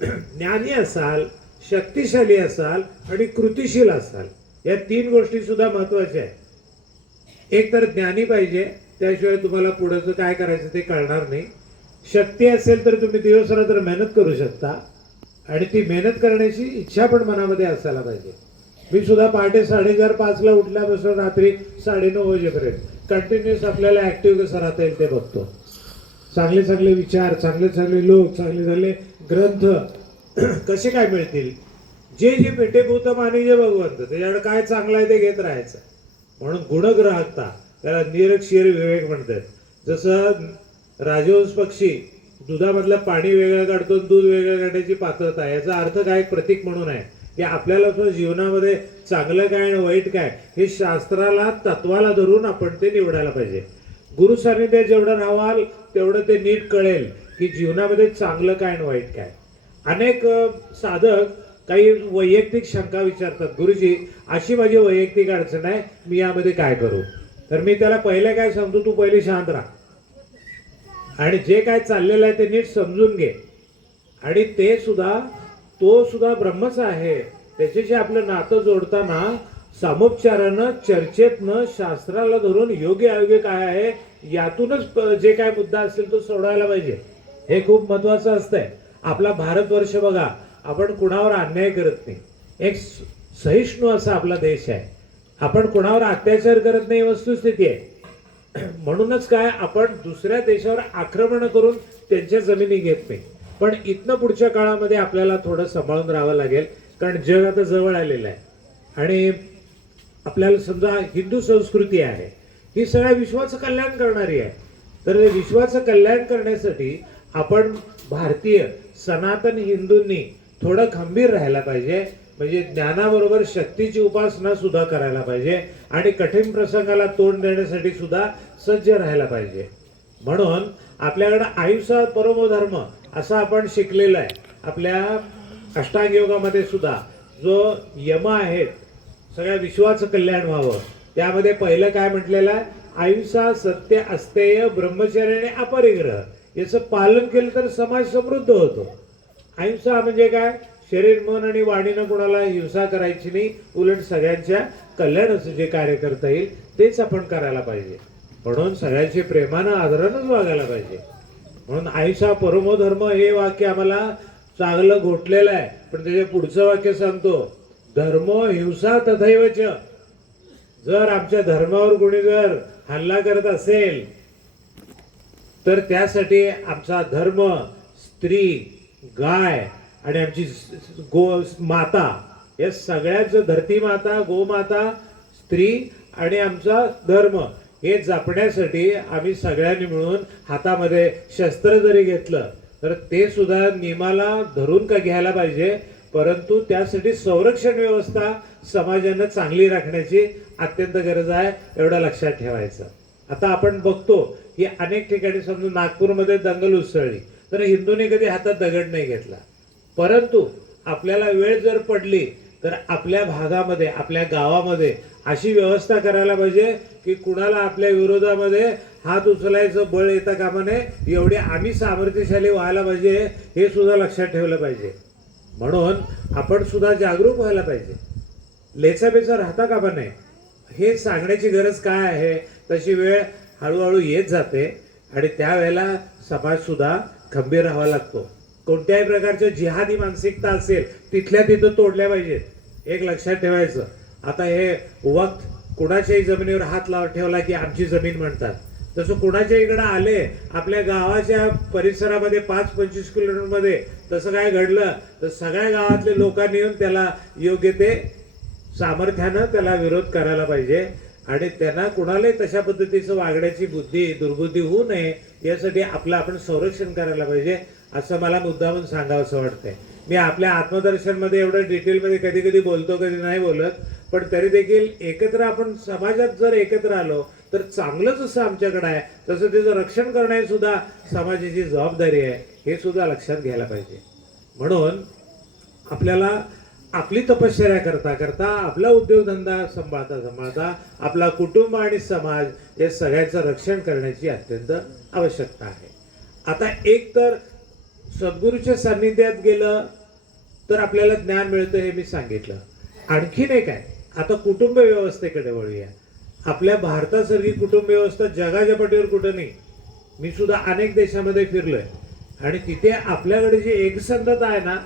ज्ञानी असाल, शक्तिशाली असाल आणि कृतिशील असाल. या 3 गोष्टी सुद्धा महत्वाच्या आहेत. एक तर ज्ञानी पाहिजे, त्याशिवाय तुम्हाला पुढचं काय करायचं ते कळणार नाही. शक्ती असेल तर तुम्ही दिवसरात्र मेहनत करू शकता आणि ती मेहनत करण्याची इच्छा पण मनामध्ये असायला पाहिजे. मी सुद्धा पहाटे 4:30-5ला उठल्यापासून रात्री 9:30 वाजेपर्यंत कंटिन्युअस आपल्याला ऍक्टिव्ह कसं राहता येईल ते बघतो. चांगले चांगले विचार, चांगले चांगले लोक, चांगले चांगले ग्रंथ कसे काय मिळतील. जे जे भेटेभूतम आणि जे भगवंत त्याच्याकडे काय चांगलं आहे ते घेत राहायचं. म्हणून गुणग्राहकता, त्याला निरक्षीर विवेक म्हणतात. जसं राजहंस पक्षी दुधामधलं पाणी वेगळं काढतो, दूध वेगळं काढण्याची पात्रता. याचा अर्थ काय, प्रतीक म्हणून आहे की आपल्याला सुद्धा जीवनामध्ये चांगलं काय आणि वाईट काय हे शास्त्राला तत्वाला धरून आपण ते निवडायला पाहिजे. गुरु सानिध्यात जेवढं राहाल तेवढं ते नीट कळेल की जीवनामध्ये चांगलं काय आणि वाईट काय. अनेक साधक काही वैयक्तिक शंका विचारतात, गुरुजी अशी माझी वैयक्तिक अडचण आहे, मी यामध्ये काय करू. तर मी त्याला पहिले काय सांगतो, तू पहिले शांत राहा आणि जे काय चाललेलं आहे ते नीट समजून घे. आणि तो सुद्धा ब्रह्मच आहे. त्याच्याशी आपलं नातं जोडताना सामोपचारानं, चर्चेतनं, शास्त्राला धरून योग्य अयोग्य काय आहे यातूनच जे काय मुद्दा असेल तो सोडवायला पाहिजे. हे खूप महत्वाचं असतंय. आपला भारतवर्ष बघा, आपण कुणावर अन्याय करत नाही. एक सहिष्णू असा आपला देश आहे. आपण कुणावर अत्याचार करत नाही, वस्तुस्थिती आहे. म्हणूनच काय, आपण दुसऱ्या देशावर आक्रमण करून त्यांच्या जमिनी घेत नाही. पण इथनं पुढच्या काळामध्ये आपल्याला थोडं सांभाळून राहावं लागेल, कारण जग आता जवळ आलेलं आहे. आणि आपल्याला समजा हिंदू संस्कृती आहे, ही सगळ्या विश्वाचं कल्याण करणारी आहे. तर विश्वाचं कल्याण करण्यासाठी आपण भारतीय सनातन हिंदूंनी थोडं खंबीर राहायला पाहिजे. म्हणजे ज्ञानाबरोबर शक्तीची उपासना सुद्धा करायला पाहिजे आणि कठीण प्रसंगाला तोंड देण्यासाठी सुद्धा सज्ज राहायला पाहिजे. म्हणून आपल्याकडे आयुष्य परमो धर्म असं आपण शिकलेलं आहे. आपल्या अष्टांग योगामध्ये सुद्धा जो यम आहेत, सगळ्या विश्वाचं कल्याण व्हावं, त्यामध्ये पहिलं काय म्हटलेलं आहे, अहिंसा, सत्य, अस्तेय, ब्रह्मचर्य आणि अपरिग्रह याचं पालन केलं तर समाज समृद्ध होतो. अहिंसा म्हणजे काय, शरीर मन आणि वाणीनं कोणाला हिंसा करायची नाही, उलट सगळ्यांच्या कल्याणाचं जे कार्य करता येईल तेच आपण करायला पाहिजे. म्हणून सगळ्यांशी प्रेमानं आदरानंच वागायला पाहिजे. म्हणून आयुष्या परमो धर्म हे वाक्य आम्हाला चांगलं घोटलेलं आहे. पण त्याचे पुढचं वाक्य सांगतो, धर्मो हिंसा तथैवच. जर आमच्या धर्मावर कोणी जर हल्ला करत असेल तर त्यासाठी आमचा धर्म, स्त्री, गाय आणि आमची गो माता, या सगळ्याच, धरती माता, गोमाता, स्त्री आणि आमचा धर्म हे जपण्यासाठी आम्ही सगळ्यांनी मिळून हातामध्ये शस्त्र जरी घेतलं तर ते सुद्धा नियमाला धरून का घ्यायला पाहिजे. परंतु त्यासाठी संरक्षण व्यवस्था समाजानं चांगली राखण्याची अत्यंत गरज आहे, एवढं लक्षात ठेवायचं. आता आपण बघतो की अनेक ठिकाणी, समजा नागपूरमध्ये दंगल उसळली तर हिंदूने कधी हातात दगड नाही घेतला. परंतु आपल्याला वेळ जर पडली तर आपल्या भागामध्ये, आपल्या गावामध्ये अशी व्यवस्था करायला पाहिजे की कुणाला आपल्या विरोधामध्ये हात उचलायचं बळ येता कामा नये, एवढे आम्ही सामर्थ्यशाली व्हायला पाहिजे, हे सुद्धा लक्षात ठेवलं पाहिजे. म्हणून आपण सुद्धा जागरूक व्हायला पाहिजे, लेचापेचा राहता कामा नये, हे सांगण्याची गरज काय आहे. तशी वेळ हळूहळू येत जाते आणि त्यावेळेला समाज सुद्धा खंबीर राहावा लागतो. कोणत्याही प्रकारच्या जिहादी मानसिकता असेल तिथल्या तिथं तोडल्या पाहिजेत, एक लक्षात ठेवायचं. आता हे वक्त कुणाच्याही जमिनीवर हात ठेवला की आमची जमीन म्हणतात, तसं कुणाच्या इकडं आले आपल्या गावाच्या परिसरामध्ये 5-25 किलोमीटरमध्ये तसं काय घडलं तर सगळ्या गावातले लोकांनी येऊन त्याला योग्य ते सामर्थ्यानं त्याला विरोध करायला पाहिजे. आणि त्यांना कुणालाही तशा पद्धतीचं वागण्याची दुर्बुद्धी होऊ नये यासाठी आपलं आपण संरक्षण करायला पाहिजे, असं मला मुद्दामून सांगावंसं वाटतंय. मी आपल्या आत्मदर्शनमध्ये एवढं डिटेलमध्ये कधी कधी बोलतो, कधी नाही बोलत, पण तरी देखील एकत्र आपण समाजात जर एकत्र आलो तर चांगलंच असं आमच्याकडे आहे, तसं त्याचं रक्षण करणे सुद्धा समाजाची जबाबदारी आहे, हे सुद्धा लक्षात घ्यायला पाहिजे. म्हणून आपल्याला आपली तपश्चर्या करता करता, आपला उद्योगधंदा सांभाळता आपला कुटुंब आणि समाज या सगळ्याचं रक्षण करण्याची अत्यंत आवश्यकता आहे. आता एक तर सद्गुरूच्या सान्निध्यात गेलं तर आपल्याला ज्ञान मिळतं, हे मी सांगितलं. आणखीन एक आहे, आता कुटुंब व्यवस्थेकडे वळूया. आपल्या भारतासारखी कुटुंब व्यवस्था जगाच्या पाठीवर कुठं नाही. मी सुद्धा अनेक देशामध्ये फिरलोय आणि तिथे आपल्याकडे जी एकसंधता आहे ना,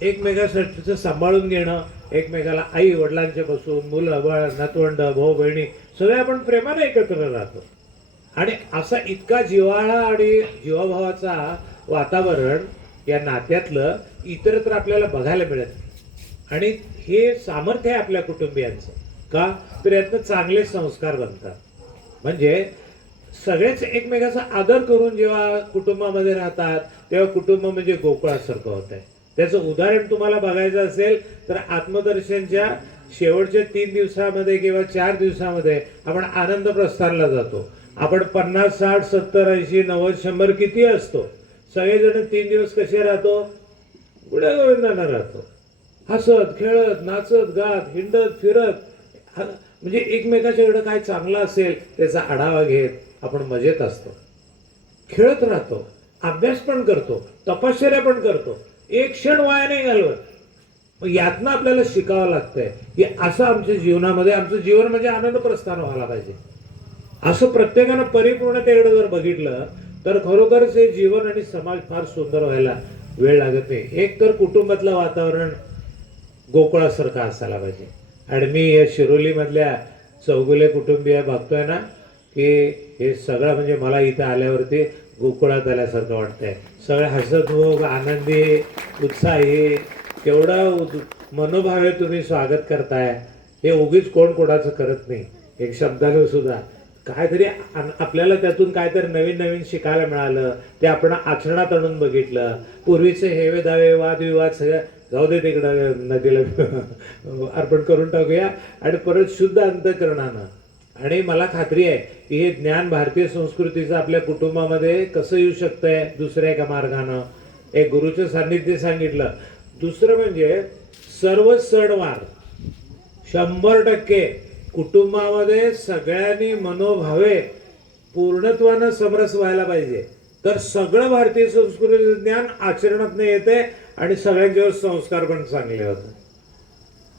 एकमेकांसाठी सांभाळून घेणं, एकमेकाला आई वडिलांच्या पासून मुलं बाळ नातवंड भाऊ बहिणी सगळे आपण प्रेमाने एकत्र राहतो. आणि असा इतका जिव्हाळा आणि जीवाभावाचा वातावरण या नात्यातलं इतरत्र आपल्याला बघायला मिळत. आणि हे सामर्थ्य आहे आपल्या कुटुंबियांचं, का तर यातनं चांगले संस्कार बनतात. म्हणजे सगळेच एकमेकाचा आदर करून जेव्हा कुटुंबामध्ये राहतात तेव्हा कुटुंब म्हणजे गोकुळासारखं होत आहे. त्याचं उदाहरण तुम्हाला बघायचं असेल तर आत्मदर्शनच्या शेवटच्या 3 दिवसामध्ये किंवा 4 दिवसामध्ये आपण आनंद प्रस्थानला जातो. आपण 50, 60, 70, 80, 90, 100 किती असतो, सगळेजण 3 दिवस कसे राहतो, गुण्यागोविंदानं राहतो, हसत खेळत नाचत गात हिंडत फिरत, म्हणजे एकमेकाच्याकडे काय चांगलं असेल त्याचा आढावा घेत आपण मजेत असतो, खेळत राहतो, अभ्यास पण करतो, तपश्चर्या पण करतो, एक क्षण वाया नाही घालवत. मग यातनं आपल्याला शिकावं लागतंय की असं आमच्या जीवनामध्ये, आमचं जीवन म्हणजे आनंद प्रस्थान व्हायला पाहिजे. असं प्रत्येकानं परिपूर्णतेकडे जर बघितलं तर खरोखरच हे जीवन आणि समाज फार सुंदर व्हायला वेळ लागत नाही. एक तर कुटुंबातलं वातावरण गोकुळासारखं असायला पाहिजे. आणि मी या शिरोलीमधल्या चौगुले कुटुंबीय बघतोय ना की हे सगळं म्हणजे मला इथं आल्यावरती गोकुळात आल्यासारखं वाटतंय. सगळे हसतमुख, आनंदी, उत्साही, केवढं मनोभावे तुम्ही स्वागत करताय. हे उगीच कोण कोणाचं करत नाही. एक शब्दानं सुद्धा काहीतरी आपल्याला त्यातून काहीतरी नवीन नवीन शिकायला मिळालं, ते आपण आचरणात आणून बघितलं. पूर्वीचे हेवे दावे वादविवाद सगळं जाऊ दे, तिकडं नदीला अर्पण करून टाकूया आणि परत शुद्ध अंतःकरणानं. आणि मला खात्री आहे की हे ज्ञान भारतीय संस्कृतीचं आपल्या कुटुंबामध्ये कसं येऊ शकतंय दुसऱ्या एका मार्गानं. एक गुरुचं सान्निध्य सांगितलं. दुसरं म्हणजे सर्व सणवार 100% कुटुंबामध्ये सगळ्यांनी मनोभावे पूर्णत्वानं समरस व्हायला पाहिजे. तर सगळं भारतीय संस्कृतीचं ज्ञान आचरणात येते आणि सगळ्यांच्यावर संस्कार पण चांगले होतात.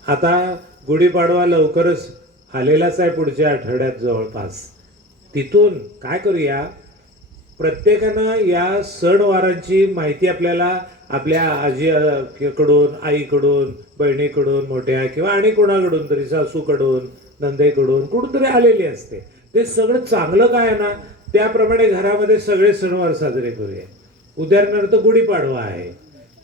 आता गुढीपाडवा लवकरच आलेलाच आहे, पुढच्या आठवड्यात जवळपास. तिथून काय करूया, प्रत्येकानं या सणवारांची माहिती आपल्याला आपल्या आजीकडून, आईकडून, बहिणीकडून, मोठ्या किंवा आणि कोणाकडून तरी, सासूकडून, नंदेकडून, कुठून तरी आलेली असते. ते सगळं चांगलं काय आहे ना, त्याप्रमाणे घरामध्ये सगळे सणवार साजरे करूया. उदाहरणार्थ गुढीपाडवा आहे,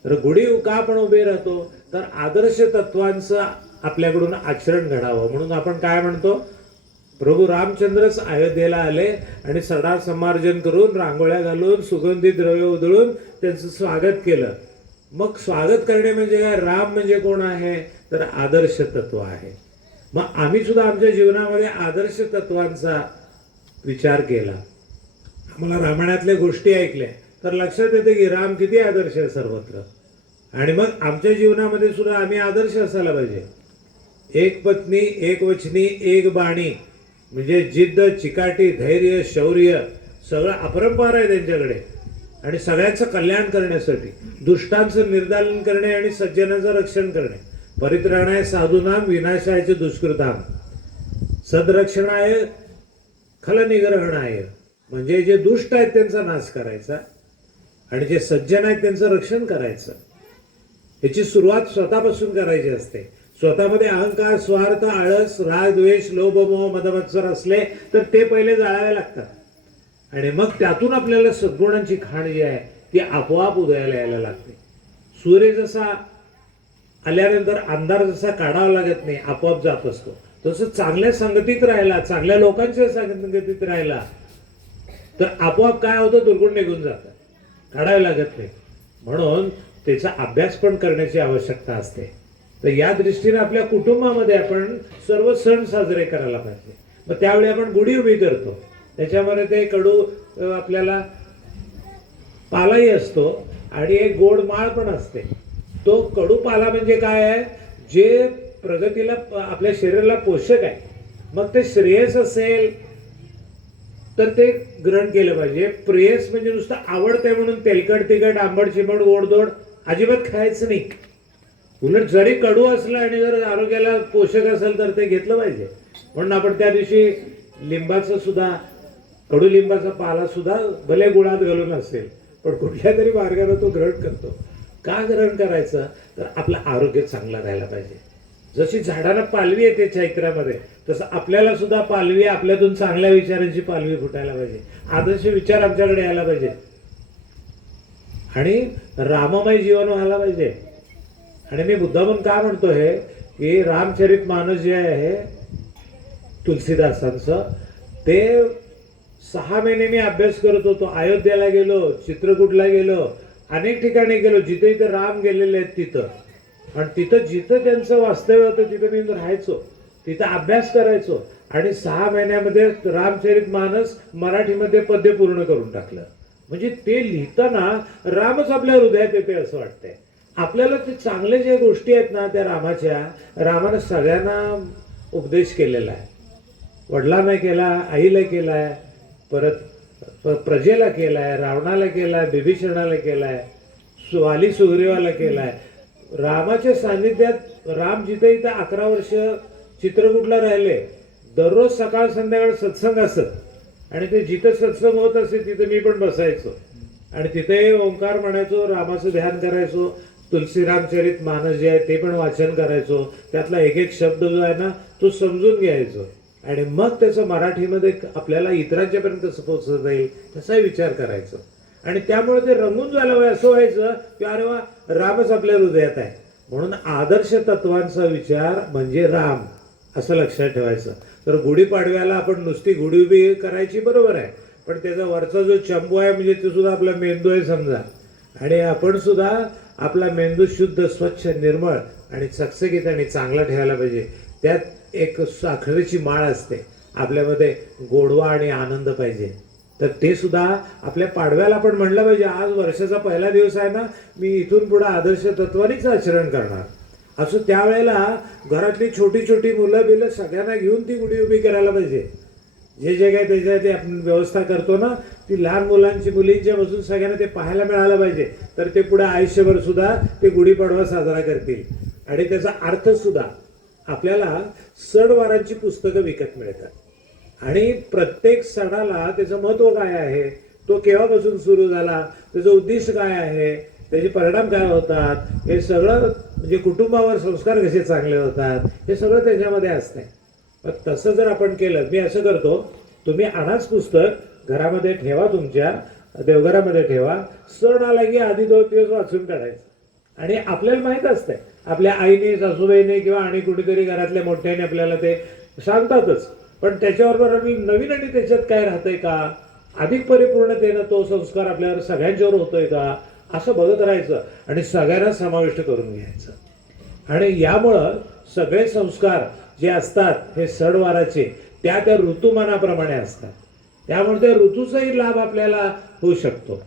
तर गुढी का आपण उभे राहतो, तर आदर्श तत्वांचं आपल्याकडून आचरण घडावं म्हणून आपण काय म्हणतो, प्रभू रामचंद्रच अयोध्येला आले आणि सडा समार्जन करून, रांगोळ्या घालून, सुगंधी द्रव्य उधळून त्यांचं स्वागत केलं. मग स्वागत करणे म्हणजे काय, राम म्हणजे कोण आहे, तर आदर्श तत्व आहे. मग आम्ही सुद्धा आमच्या जीवनामध्ये आदर्श तत्वांचा विचार केला. आम्हाला रामायणातल्या गोष्टी ऐकल्या तर लक्षात येते की राम किती आदर्श आहे सर्वत्र. आणि मग आमच्या जीवनामध्ये सुद्धा आम्ही आदर्श असायला पाहिजे. एक पत्नी, एक वचनी, एक बाणी, म्हणजे जिद्द, चिकाटी, धैर्य, शौर्य सगळं अपरंपार आहे त्यांच्याकडे. आणि सगळ्यांचं कल्याण करण्यासाठी, दुष्टांचं निर्दालन करणे आणि सज्जनाचं रक्षण करणे. परित्राणाय साधूनाम, विनाशायचे दुष्कृताम, सदरक्षणाय खलनिग्रहणाय, म्हणजे जे दुष्ट आहेत त्यांचा नाश करायचा आणि जे सज्जन आहेत त्यांचं रक्षण करायचं. याची सुरुवात स्वतःपासून करायची असते. स्वतःमध्ये अहंकार, स्वार्थ, आळस, राग, द्वेष, लोभ, मोह, मदमत्सर असले तर ते पहिले जाळावे लागतात. आणि मग त्यातून आपल्याला सद्गुणांची खाण जी आहे ती आपोआप उदयाला यायला लागते. सूर्य जसा आल्यानंतर अंधार जसा काढावा लागत नाही, आपोआप जात असतो, तसं चांगल्या संगतीत राहिला, चांगल्या लोकांच्या संगतीत राहिला तर आपोआप काय होतं, दुर्गुण निघून जातात, काढावे लागत नाही. म्हणून त्याचा अभ्यास पण करण्याची आवश्यकता असते. तर या दृष्टीने आपल्या कुटुंबामध्ये आपण सर्व सण साजरे करायला पाहिजे. मग त्यावेळी आपण गुढी उभी करतो, त्याच्यामध्ये ते कडू आपल्याला पालाही असतो आणि एक गोड माळ पण असते. तो कडू पाला म्हणजे काय आहे, जे प्रगतीला, आपल्या शरीराला पोषक आहे. मग ते श्रेयस असेल तर ते ग्रहण केलं पाहिजे. प्रेयस म्हणजे नुसतं आवडतंय म्हणून तेलकट, तिखट, आंबट, चिंबट, गोडधोड अजिबात खायचं नाही. उलट जरी कडू असलं आणि जर आरोग्याला पोषक असेल तर ते घेतलं पाहिजे. म्हणून आपण त्या दिवशी लिंबाचं सुद्धा, कडुलिंबाचा पाला सुद्धा भले गुळात घालून असेल पण कुठल्या तरी मार्गाने तो ग्रहण करतो. का ग्रहण करायचं, तर आपलं आरोग्य चांगलं राहायला पाहिजे. जशी झाडाला पालवी येते चैत्रामध्ये, तसं आपल्याला सुद्धा पालवी, आपल्यातून चांगल्या विचारांची पालवी फुटायला पाहिजे. आदर्श विचार आमच्याकडे यायला पाहिजे आणि राममय जीवन व्हायला पाहिजे. आणि मी मुद्दामून का म्हणतो हे, की रामचरित मानस जे आहे तुलसीदासांचं, ते 6 महिने मी अभ्यास करत होतो. अयोध्येला गेलो, चित्रकूटला गेलो, अनेक ठिकाणी गेलो, जिथे इथे राम गेलेले आहेत तिथं. आणि तिथं जिथं त्यांचं वास्तव्य होतं तिथं मी राहायचो, तिथं अभ्यास करायचो आणि 6 महिन्यामध्ये रामचरित मानस मराठीमध्ये पद्य पूर्ण करून टाकलं. म्हणजे ते लिहिताना रामच आपल्या हृदयात येते असं वाटतंय. आपल्याला ते चांगले जे गोष्टी आहेत ना त्या रामाच्या, रामानं सगळ्यांना उपदेश केलेला आहे. वडिलांना केला, आईला केलाय, परत प्रजेला केलाय, रावणाला केलाय, बिभीषणाला केलाय, वाली सुग्रीवाला केलाय. रामाच्या सान्निध्यात राम जिथे इथं 11 वर्ष चित्रकूटला राहिले, दररोज सकाळ संध्याकाळ सत्संग असत आणि ते जिथं सत्संग होत असे तिथं मी पण बसायचो आणि तिथे ओंकार म्हणायचो, रामाचं ध्यान करायचो. तुलसी रामचरित मानस जे आहे ते पण वाचन करायचो. त्यातला एक एक शब्द जो आहे ना तो समजून घ्यायचो आणि मग त्याचं मराठीमध्ये आपल्याला इतरांच्यापर्यंत कसं पोहोचता येईल तसाही विचार करायचो. आणि त्यामुळे ते रंगून झालं असं व्हायचं की अरे वा, रामच आपल्या हृदयात आहे. म्हणून आदर्श तत्वांचा विचार म्हणजे राम असं लक्षात ठेवायचं. तर गुढीपाडव्याला आपण नुसती गुढी उभी करायची, बरोबर आहे, पण त्याचा वरचा जो चंबू आहे म्हणजे तो सुद्धा आपला मेंदू आहे समजा. आणि आपण सुद्धा आपला मेंदू शुद्ध, स्वच्छ, निर्मळ आणि चकचकीत आणि चांगला ठेवायला पाहिजे. त्यात एक साखरेची माळ असते, आपल्यामध्ये गोडवा आणि आनंद पाहिजे. तर ते सुद्धा आपल्या पाडव्याला आपण म्हणलं पाहिजे, आज वर्षाचा पहिला दिवस आहे ना, मी इथून पुढे आदर्श तत्वानीच आचरण करणार असं. त्यावेळेला घरातली छोटी छोटी मुलं बिलं सगळ्यांना घेऊन ती गुढी उभी करायला पाहिजे. जे जे काही त्याच्यात आपण व्यवस्था करतो ना, ती लहान मुलांची मुलींच्या पासून सगळ्यांना ते पाहायला मिळालं पाहिजे, तर ते पुढे आयुष्यभर सुद्धा ते गुढीपाडवा साजरा करतील. आणि त्याचा अर्थ सुद्धा आपल्याला सणवारांची पुस्तकं विकत मिळतात आणि प्रत्येक सणाला त्याचं महत्त्व काय आहे, तो केव्हापासून सुरू झाला, त्याचं उद्दिष्ट काय आहे, त्याचे परिणाम काय होतात, हे सगळं म्हणजे कुटुंबावर संस्कार कसे चांगले होतात, हे सगळं त्याच्यामध्ये असतंय. मग तसं जर आपण केलं, मी असं करतो, तुम्ही आणाच पुस्तक घरामध्ये ठेवा, तुमच्या देवघरामध्ये ठेवा, सण आला की आधी 2 दिवस वाचून काढायचं. आणि आपल्याला माहीत असतंय, आपल्या आईने, सासूबाईने किंवा आणि कुठेतरी घरातल्या मोठ्याने आपल्याला ते सांगतातच, पण त्याच्याबरोबर आम्ही नवीन आणि त्याच्यात काय राहतंय का, अधिक परिपूर्णतेनं तो संस्कार आपल्यावर सगळ्यांच्यावर होतोय का, असं बघत राहायचं आणि सगळ्यांना समाविष्ट करून घ्यायचं. आणि यामुळं सगळे संस्कार जे असतात हे सणवाराचे त्या त्या ऋतुमानाप्रमाणे असतात, त्यामुळे त्या ऋतूचाही लाभ आपल्याला होऊ शकतो.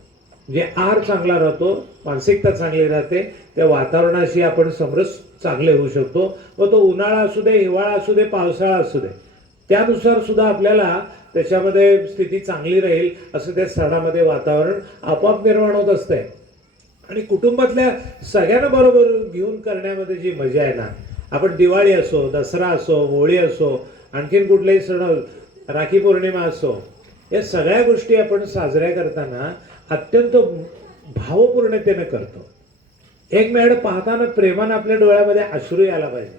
जे आहार चांगला राहतो, मानसिकता चांगली राहते, त्या वातावरणाशी आपण समरस चांगले होऊ शकतो. व तो उन्हाळा असू दे, हिवाळा असू दे, पावसाळा असू दे, त्यानुसार सुद्धा आपल्याला त्याच्यामध्ये स्थिती चांगली राहील असं त्या सणामध्ये वातावरण आपोआप निर्माण होत असतंय. आणि कुटुंबातल्या सगळ्यांना बरोबर घेऊन करण्यामध्ये जी मजा आहे ना, आपण दिवाळी असो, दसरा असो, होळी असो, आणखीन कुठलेही सण, राखी पौर्णिमा असो, या सगळ्या गोष्टी आपण साजऱ्या करताना अत्यंत भावपूर्णतेने करतो. एकमेकांना पाहताना प्रेमानं आपल्या डोळ्यामध्ये अश्रू यायला पाहिजे,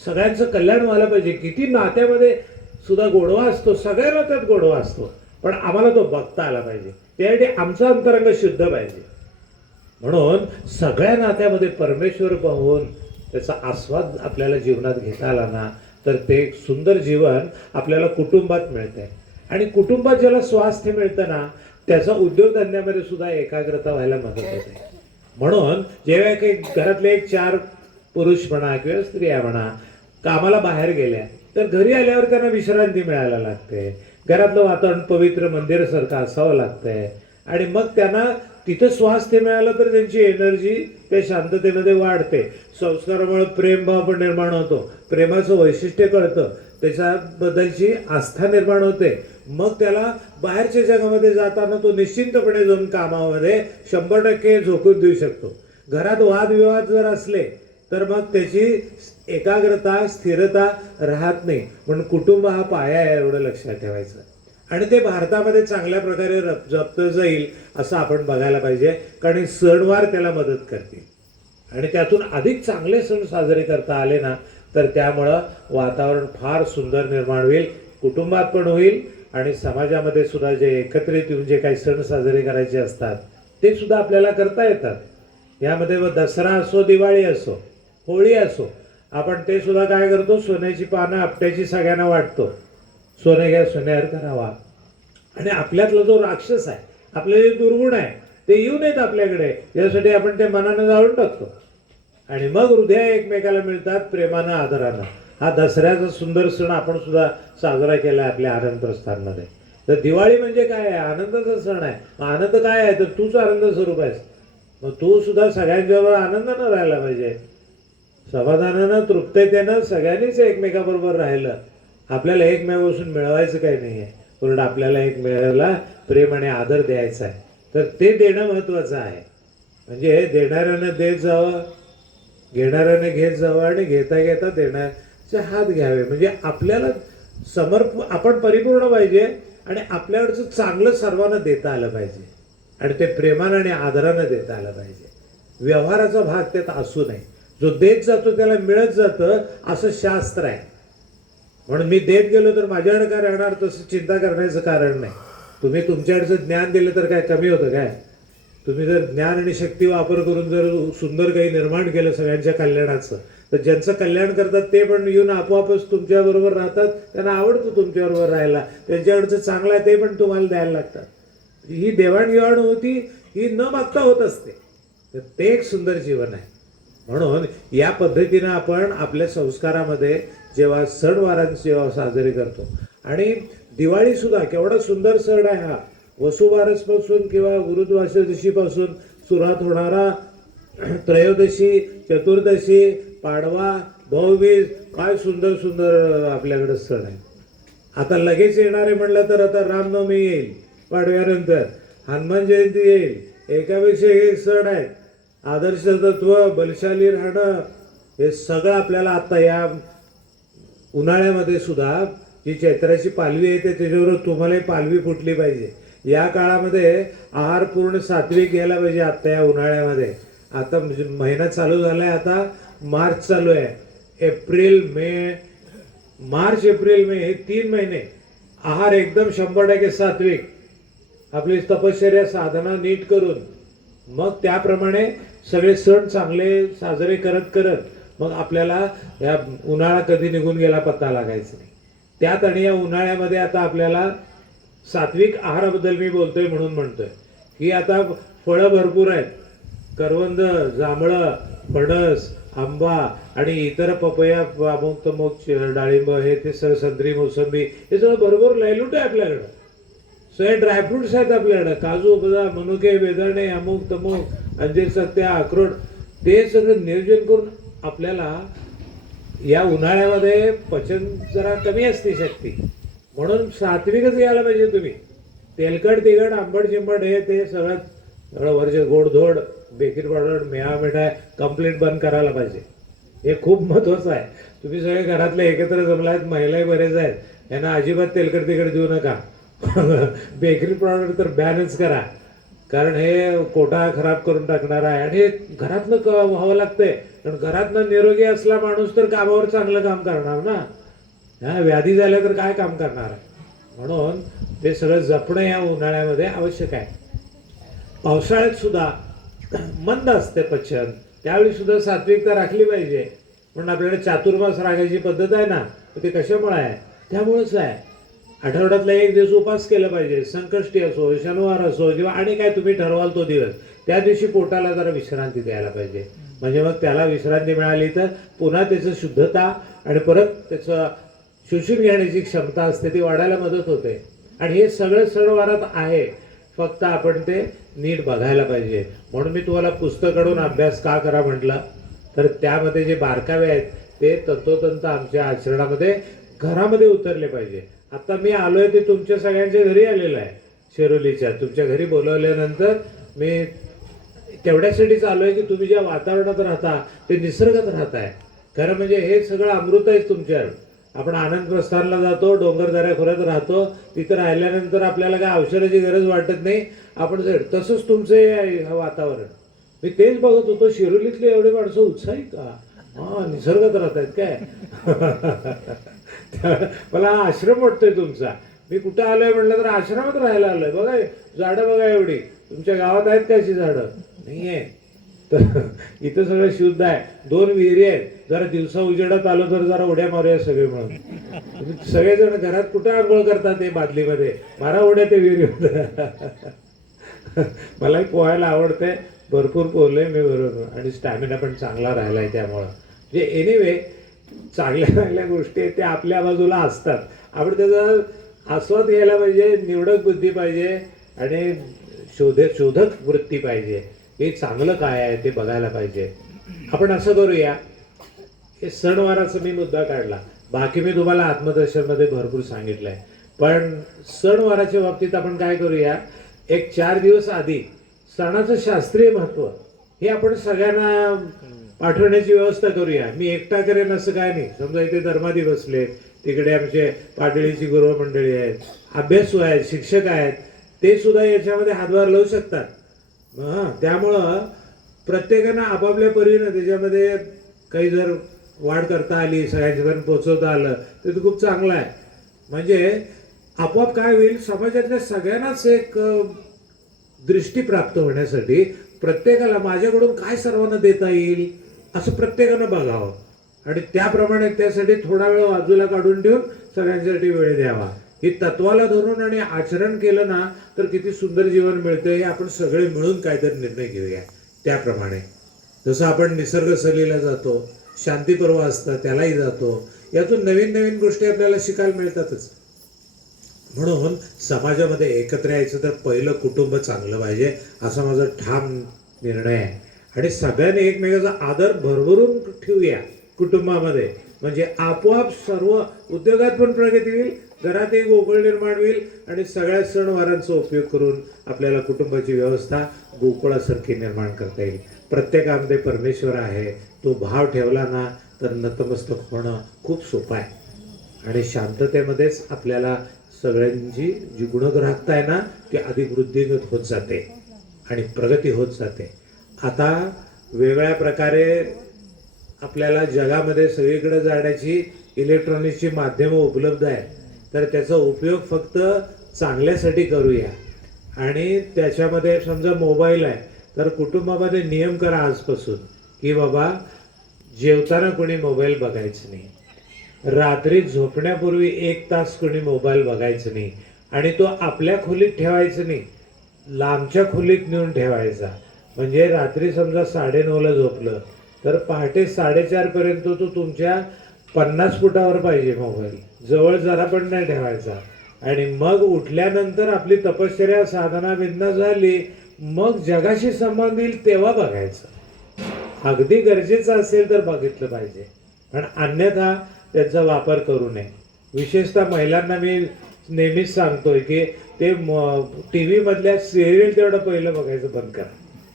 सगळ्यांचं कल्याण व्हायला पाहिजे. किती नात्यामध्ये सुद्धा गोडवा असतो, सगळ्या नात्यात गोडवा असतो, पण आम्हाला तो बघता आला पाहिजे, त्यासाठी आमचा अंतरंग शुद्ध पाहिजे. म्हणून सगळ्या नात्यामध्ये परमेश्वर पाहून त्याचा आस्वाद आपल्याला जीवनात घेता आला ना, तर ते एक सुंदर जीवन आपल्याला कुटुंबात मिळतंय. आणि कुटुंबात ज्याला स्वास्थ्य मिळतं ना, त्याचा उद्योगधंद्यामध्ये सुद्धा एकाग्रता व्हायला मदत होते. म्हणून जेव्हा काही घरातले 4 पुरुष म्हणा किंवा स्त्रिया म्हणा कामाला बाहेर गेल्या, तर घरी आल्यावर त्यांना विश्रांती मिळायला लागते, घरातलं वातावरण पवित्र मंदिरासारखं असावं लागतंय. आणि मग त्यांना तिथं स्वास्थ्य मिळालं तर त्यांची एनर्जी त्या शांततेमध्ये वाढते. संस्कारामुळे प्रेमभाव पण निर्माण होतो, प्रेमाचं वैशिष्ट्य कळतं, त्याच्याबद्दलची आस्था निर्माण होते. मग त्याला बाहेरच्या जगामध्ये जाताना तो निश्चिंतपणे जाऊन कामामध्ये 100% झोकून देऊ शकतो. घरात वादविवाद जर असले तर मग त्याची एकाग्रता, स्थिरता राहत नाही. म्हणून कुटुंब हा पाया आहे, एवढं लक्षात ठेवायचं. आणि ते भारतामध्ये चांगल्या प्रकारे जपलं जाईल असं आपण बघायला पाहिजे, कारण सणवार त्याला मदत करतील आणि त्यातून अधिक चांगले सण साजरे करता आले ना, तर त्यामुळं वातावरण फार सुंदर निर्माण होईल, कुटुंबात पण होईल आणि समाजामध्ये सुद्धा जे एकत्रित येऊन जे काही सण साजरे करायचे असतात ते सुद्धा आपल्याला करता येतात. यामध्ये मग दसरा असो, दिवाळी असो, होळी असो, आपण ते सुद्धा काय करतो, सोन्याची पानं आपट्याची सगळ्यांना वाटतो, सोने घ्या सोन्यावर करावा. आणि आपल्यातला जो राक्षस आहे, आपले जे दुर्गुण आहे ते येऊ नयेत आपल्याकडे, यासाठी आपण ते मनानं जाळून टाकतो आणि मग हृदय एकमेकाला मिळतात प्रेमानं, आदरानं. हा दसऱ्याचा सुंदर सण आपण सुद्धा साजरा केला आहे आपल्या आनंद प्रस्थानमध्ये. तर दिवाळी म्हणजे काय आहे, आनंदाचा सण आहे. मग आनंद काय आहे, तर तूच आनंद स्वरूप आहेस. मग तू सुद्धा सगळ्यांच्याबरोबर आनंदानं राहायला पाहिजे, समाधानानं, तृप्ततेनं सगळ्यांनीच एकमेकाबरोबर राहिलं. आपल्याला एकमेकापासून मिळवायचं काही नाही आहे, उलट आपल्याला एकमेकाला प्रेम आणि आदर द्यायचा आहे. तर ते देणं महत्त्वाचं आहे. म्हणजे देणाऱ्यानं देत जावं, घेणाऱ्यानं घेत जावं आणि घेता घेता देण्याचे हात घ्यावे. म्हणजे आपल्याला आपण परिपूर्ण पाहिजे आणि आपल्याकडचं चांगलं सर्वांना देता आलं पाहिजे आणि ते प्रेमानं आणि आदरानं देता आलं पाहिजे. व्यवहाराचा भाग त्यात असू नये. जो देत जातो त्याला मिळत जातं असं शास्त्र आहे. म्हणून मी देत गेलो तर माझ्याकडे काय राहणार, तसं चिंता करण्याचं कारण नाही. तुम्ही तुमच्याकडचं ज्ञान दिलं तर काय कमी होतं काय? तुम्ही जर ज्ञान आणि शक्ती वापर करून जर सुंदर काही निर्माण केलं सगळ्यांच्या कल्याणाचं, तर ज्यांचं कल्याण करतात ते पण येऊन आपोआपच तुमच्याबरोबर राहतात. त्यांना आवडतं तुमच्याबरोबर राहायला, त्यांच्याकडचं चांगलं आहे ते पण तुम्हाला द्यायला लागतात. ही देवाणघेवाण होती, ही न मागता होत असते. तर ते एक सुंदर जीवन आहे. म्हणून या पद्धतीनं आपण आपल्या संस्कारामध्ये जेव्हा सणवारांची जेव्हा साजरे करतो, आणि दिवाळी सुद्धा केवढा सुंदर सण आहे हा. वसुबारसपासून किंवा गुरुद्वादशीपासून सुरुवात होणारा त्रयोदशी, चतुर्दशी, पाडवा, भाऊबीज, काय सुंदर सुंदर आपल्याकडे सण आहे. आता लगेच येणारे म्हणलं तर आता रामनवमी येईल, पाडव्यानंतर हनुमान जयंती येईल, एकापेक्षा एक सण आहेत. आदर्श तत्व, बलशाली राहणं, हे सगळं आपल्याला आता या उन्हाळ्यामध्ये सुद्धा जी चैत्राची पालवी येते त्याच्यावर तुम्हालाही पालवी फुटली पाहिजे. या काळामध्ये आहार पूर्ण सात्विक घ्यायला पाहिजे. आता या उन्हाळ्यामध्ये आता महिना चालू झालाय, आता मार्च चालू आहे, April May, March April May हे 3 महिने आहार एकदम 100% सात्विक, आपली तपश्चर्या साधना नीट करून मग त्याप्रमाणे सगळे सण चांगले साजरे करत करत मग आपल्याला या उन्हाळा कधी निघून गेला पत्ता लागायचा नाही. त्यात आणि या उन्हाळ्यामध्ये आता आपल्याला सात्विक आहाराबद्दल मी बोलतोय म्हणून म्हणतोय की आता फळं भरपूर आहेत, करवंद, जांभळं, फणस, आंबा आणि इतर पपया, अमुक तमुक, डाळिंब, हे ते सगळं, संत्री, मोसंबी, हे सगळं भरपूर लयलूट आहे आपल्याकडं. सगळे ड्रायफ्रुट्स आहेत आपल्याकडं, काजू, बदाम, मनुके, बेदाणे, अमुक तमुक, अंजीर, सत्या, अक्रोड, ते सगळं नियोजन करून आपल्याला या उन्हाळ्यामध्ये पचन जरा कमी असते शक्ती, म्हणून सात्विकच यायला पाहिजे तुम्ही. तेलकट तिखट आंबट चिंबट हे ते सगळं वर्ष गोडधोड बेकिंग पावडर मिठाई कम्प्लीट बंद करायला पाहिजे. हे खूप महत्वाचं आहे. तुम्ही सगळे घरातले एकत्र जमला आहेत, महिलाही बरेच आहेत, यांना अजिबात तेलकट तिखट देऊ नका. बेकरी प्रॉडक्ट तर बॅनच करा, कारण हे कोटा खराब करून टाकणार आहे. आणि हे घरातनं व्हावं लागतंय, कारण घरातनं निरोगी असला माणूस तर कामावर चांगलं काम करणार ना. हा, व्याधी झाल्या तर काय काम करणार आहे. म्हणून ते सगळं जपणं या उन्हाळ्यामध्ये आवश्यक आहे. पावसाळ्यात सुद्धा मंद असते पचन, त्यावेळी सुद्धा सात्विकता राखली पाहिजे. म्हणून आपल्याकडे चातुर्मास राखायची पद्धत आहे ना, ते कशामुळे आहे? त्यामुळेच आहे. आठवड्यातला 1 दिवस उपास केला पाहिजे, संकष्टी असो, शनिवार असो, किंवा आणि काय तुम्ही ठरवाल तो दिवस, त्या दिवशी पोटाला जरा विश्रांती द्यायला पाहिजे. म्हणजे मग त्याला विश्रांती मिळाली तर पुन्हा त्याचं शुद्धता आणि परत त्याचं शोषून घेण्याची क्षमता असते ती वाढायला मदत होते. आणि हे सगळं सणवारात आहे, फक्त आपण ते नीट बघायला पाहिजे. म्हणून मी तुम्हाला पुस्तकाकडून अभ्यास का करा म्हटलं, तर त्यामध्ये जे बारकावे आहेत ते तंतोतंत आमच्या आचरणामध्ये घरामध्ये उतरले पाहिजे. आता मी आलोय ते तुमच्या सगळ्यांच्या घरी आलेलं आहे, शिरोलीच्या तुमच्या घरी बोलवल्यानंतर मी तेवढ्यासाठीच आलोय की तुम्ही ज्या वातावरणात राहता ते निसर्गात राहताय. खरं म्हणजे हे सगळं अमृत आहे तुमच्यावर. आपण आनंद प्रस्थानला जातो, डोंगर दऱ्या खोऱ्यात राहतो, तिथं राहिल्यानंतर आपल्याला काय औषधाची गरज वाटत नाही. आपण तसंच तुमचे वातावरण, मी तेच बघत होतो, शिरोलीतले एवढे माणसं उत्साही का, हा निसर्गात राहत आहेत काय. मला आश्रम वाटतोय तुमचा. मी कुठं आलोय म्हटलं तर आश्रमात राहायला आलोय. बघा झाडं बघा एवढी, तुमच्या गावात आहेत का अशी झाडं? नाही आहे. तर इथं सगळं शुद्ध आहे. 2 विहिरी आहेत. जरा दिवसा उजेडात आलो तर जरा उड्या मारूया सगळे म्हणून. सगळेजण घरात कुठं आंघोळ करतात ते बादलीमध्ये, मारा उड्या ते विहिरीमध्ये. मलाही पोहायला आवडतंय, भरपूर पोहलोय मी बरोबर, आणि स्टॅमिना पण चांगला राहिलाय. त्यामुळं म्हणजे एनिवे चांगल्या चांगल्या गोष्टी आहेत त्या आपल्या बाजूला असतात. आपण त्याचा आस्वाद घ्यायला पाहिजे, निवडक बुद्धी पाहिजे आणि शोधक वृत्ती पाहिजे. हे चांगलं काय आहे ते बघायला पाहिजे. आपण असं करूया, हे सणवाराचा मी मुद्दा काढला, बाकी मी तुम्हाला आत्मदर्शनमध्ये भरपूर सांगितलंय. पण सणवाराच्या बाबतीत आपण काय करूया, एक 4 दिवस आधी सणाचं शास्त्रीय महत्त्व हे आपण सगळ्यांना पाठवण्याची व्यवस्था करूया. मी एकटा करेन असं काय नाही. समजा इथे धर्मादी बसले, तिकडे आमचे पाडळीची गुरुमंडळी आहेत, अभ्यासू आहेत, शिक्षक आहेत, ते सुद्धा याच्यामध्ये हातभार लावू शकतात. त्यामुळं प्रत्येकानं आपापल्या परीनं त्याच्यामध्ये काही जर वाढ करता आली, सगळ्यांच्यापर्यंत पोहोचवता आलं तर ते खूप चांगलं आहे. म्हणजे आपोआप काय होईल, समाजातल्या सगळ्यांनाच एक दृष्टी प्राप्त होण्यासाठी प्रत्येकाला माझ्याकडून काय सर्वांना देता येईल असं प्रत्येकानं बघावं, आणि त्याप्रमाणे त्यासाठी थोडा वेळ बाजूला काढून ठेवून सगळ्यांसाठी वेळ द्यावा. ही तत्वाला धरून आणि आचरण केलं ना तर किती सुंदर जीवन मिळतं. हे आपण सगळे मिळून काहीतरी निर्णय घेऊया. त्याप्रमाणे जसं आपण निसर्ग सहलीला जातो, शांती पर्व असतं त्यालाही जातो, यातून नवीन नवीन गोष्टी आपल्याला शिकायला मिळतातच. म्हणून समाजामध्ये एकत्र यायचं तर पहिलं कुटुंब चांगलं पाहिजे असा माझा ठाम निर्णय आहे. आणि सगळ्यांनी एकमेकाचा आदर भरभरून ठेवूया कुटुंबामध्ये, म्हणजे आपोआप सर्व उद्योगात पण प्रगती होईल, घरातही गोकुळ निर्माण होईल आणि सगळ्या सणवारांचा उपयोग करून आपल्याला कुटुंबाची व्यवस्था गोकुळासारखी निर्माण करता येईल. प्रत्येकामध्ये परमेश्वर आहे, तो भाव ठेवला ना तर नतमस्तक होणं खूप सोपं आहे आणि शांततेमध्येच आपल्याला सगळ्यांची जी गुणग्राहकता आहे ना ती अधिक वृद्धिंगत होत जाते आणि प्रगती होत जाते. आता वेगळ्या प्रकारे आपल्याला जगामध्ये सगळीकडे जाण्याची इलेक्ट्रॉनिक्सची माध्यमं उपलब्ध आहे, तर त्याचा उपयोग फक्त चांगल्यासाठी करूया. आणि त्याच्यामध्ये समजा मोबाईल आहे तर कुटुंबामध्ये नियम करा आजपासून की बाबा जेवताना कोणी मोबाईल बघायचं नाही, रात्री झोपण्यापूर्वी 1 तास कोणी मोबाईल बघायचं नाही आणि तो आपल्या खोलीत ठेवायचं नाही, लांबच्या खोलीत नेऊन ठेवायचा. म्हणजे रात्री समजा 9:30ला झोपलं तर पहाटे 4:30 पर्यंत तो तुमच्या 50 फुटावर पाहिजे मोबाईल, जवळ जरा पण नाही ठेवायचा. आणि मग उठल्यानंतर आपली तपश्चर्या साधना बिधना झाली मग जगाशी संबंध येईल तेव्हा बघायचं. अगदी गरजेचं असेल तर बघितलं पाहिजे, पण अन्यथा त्याचा वापर करू नये. विशेषतः महिलांना मी नेहमीच सांगतोय की ते टी व्ही मधल्या सिरियल तेवढं पहिलं बघायचं बंद करा.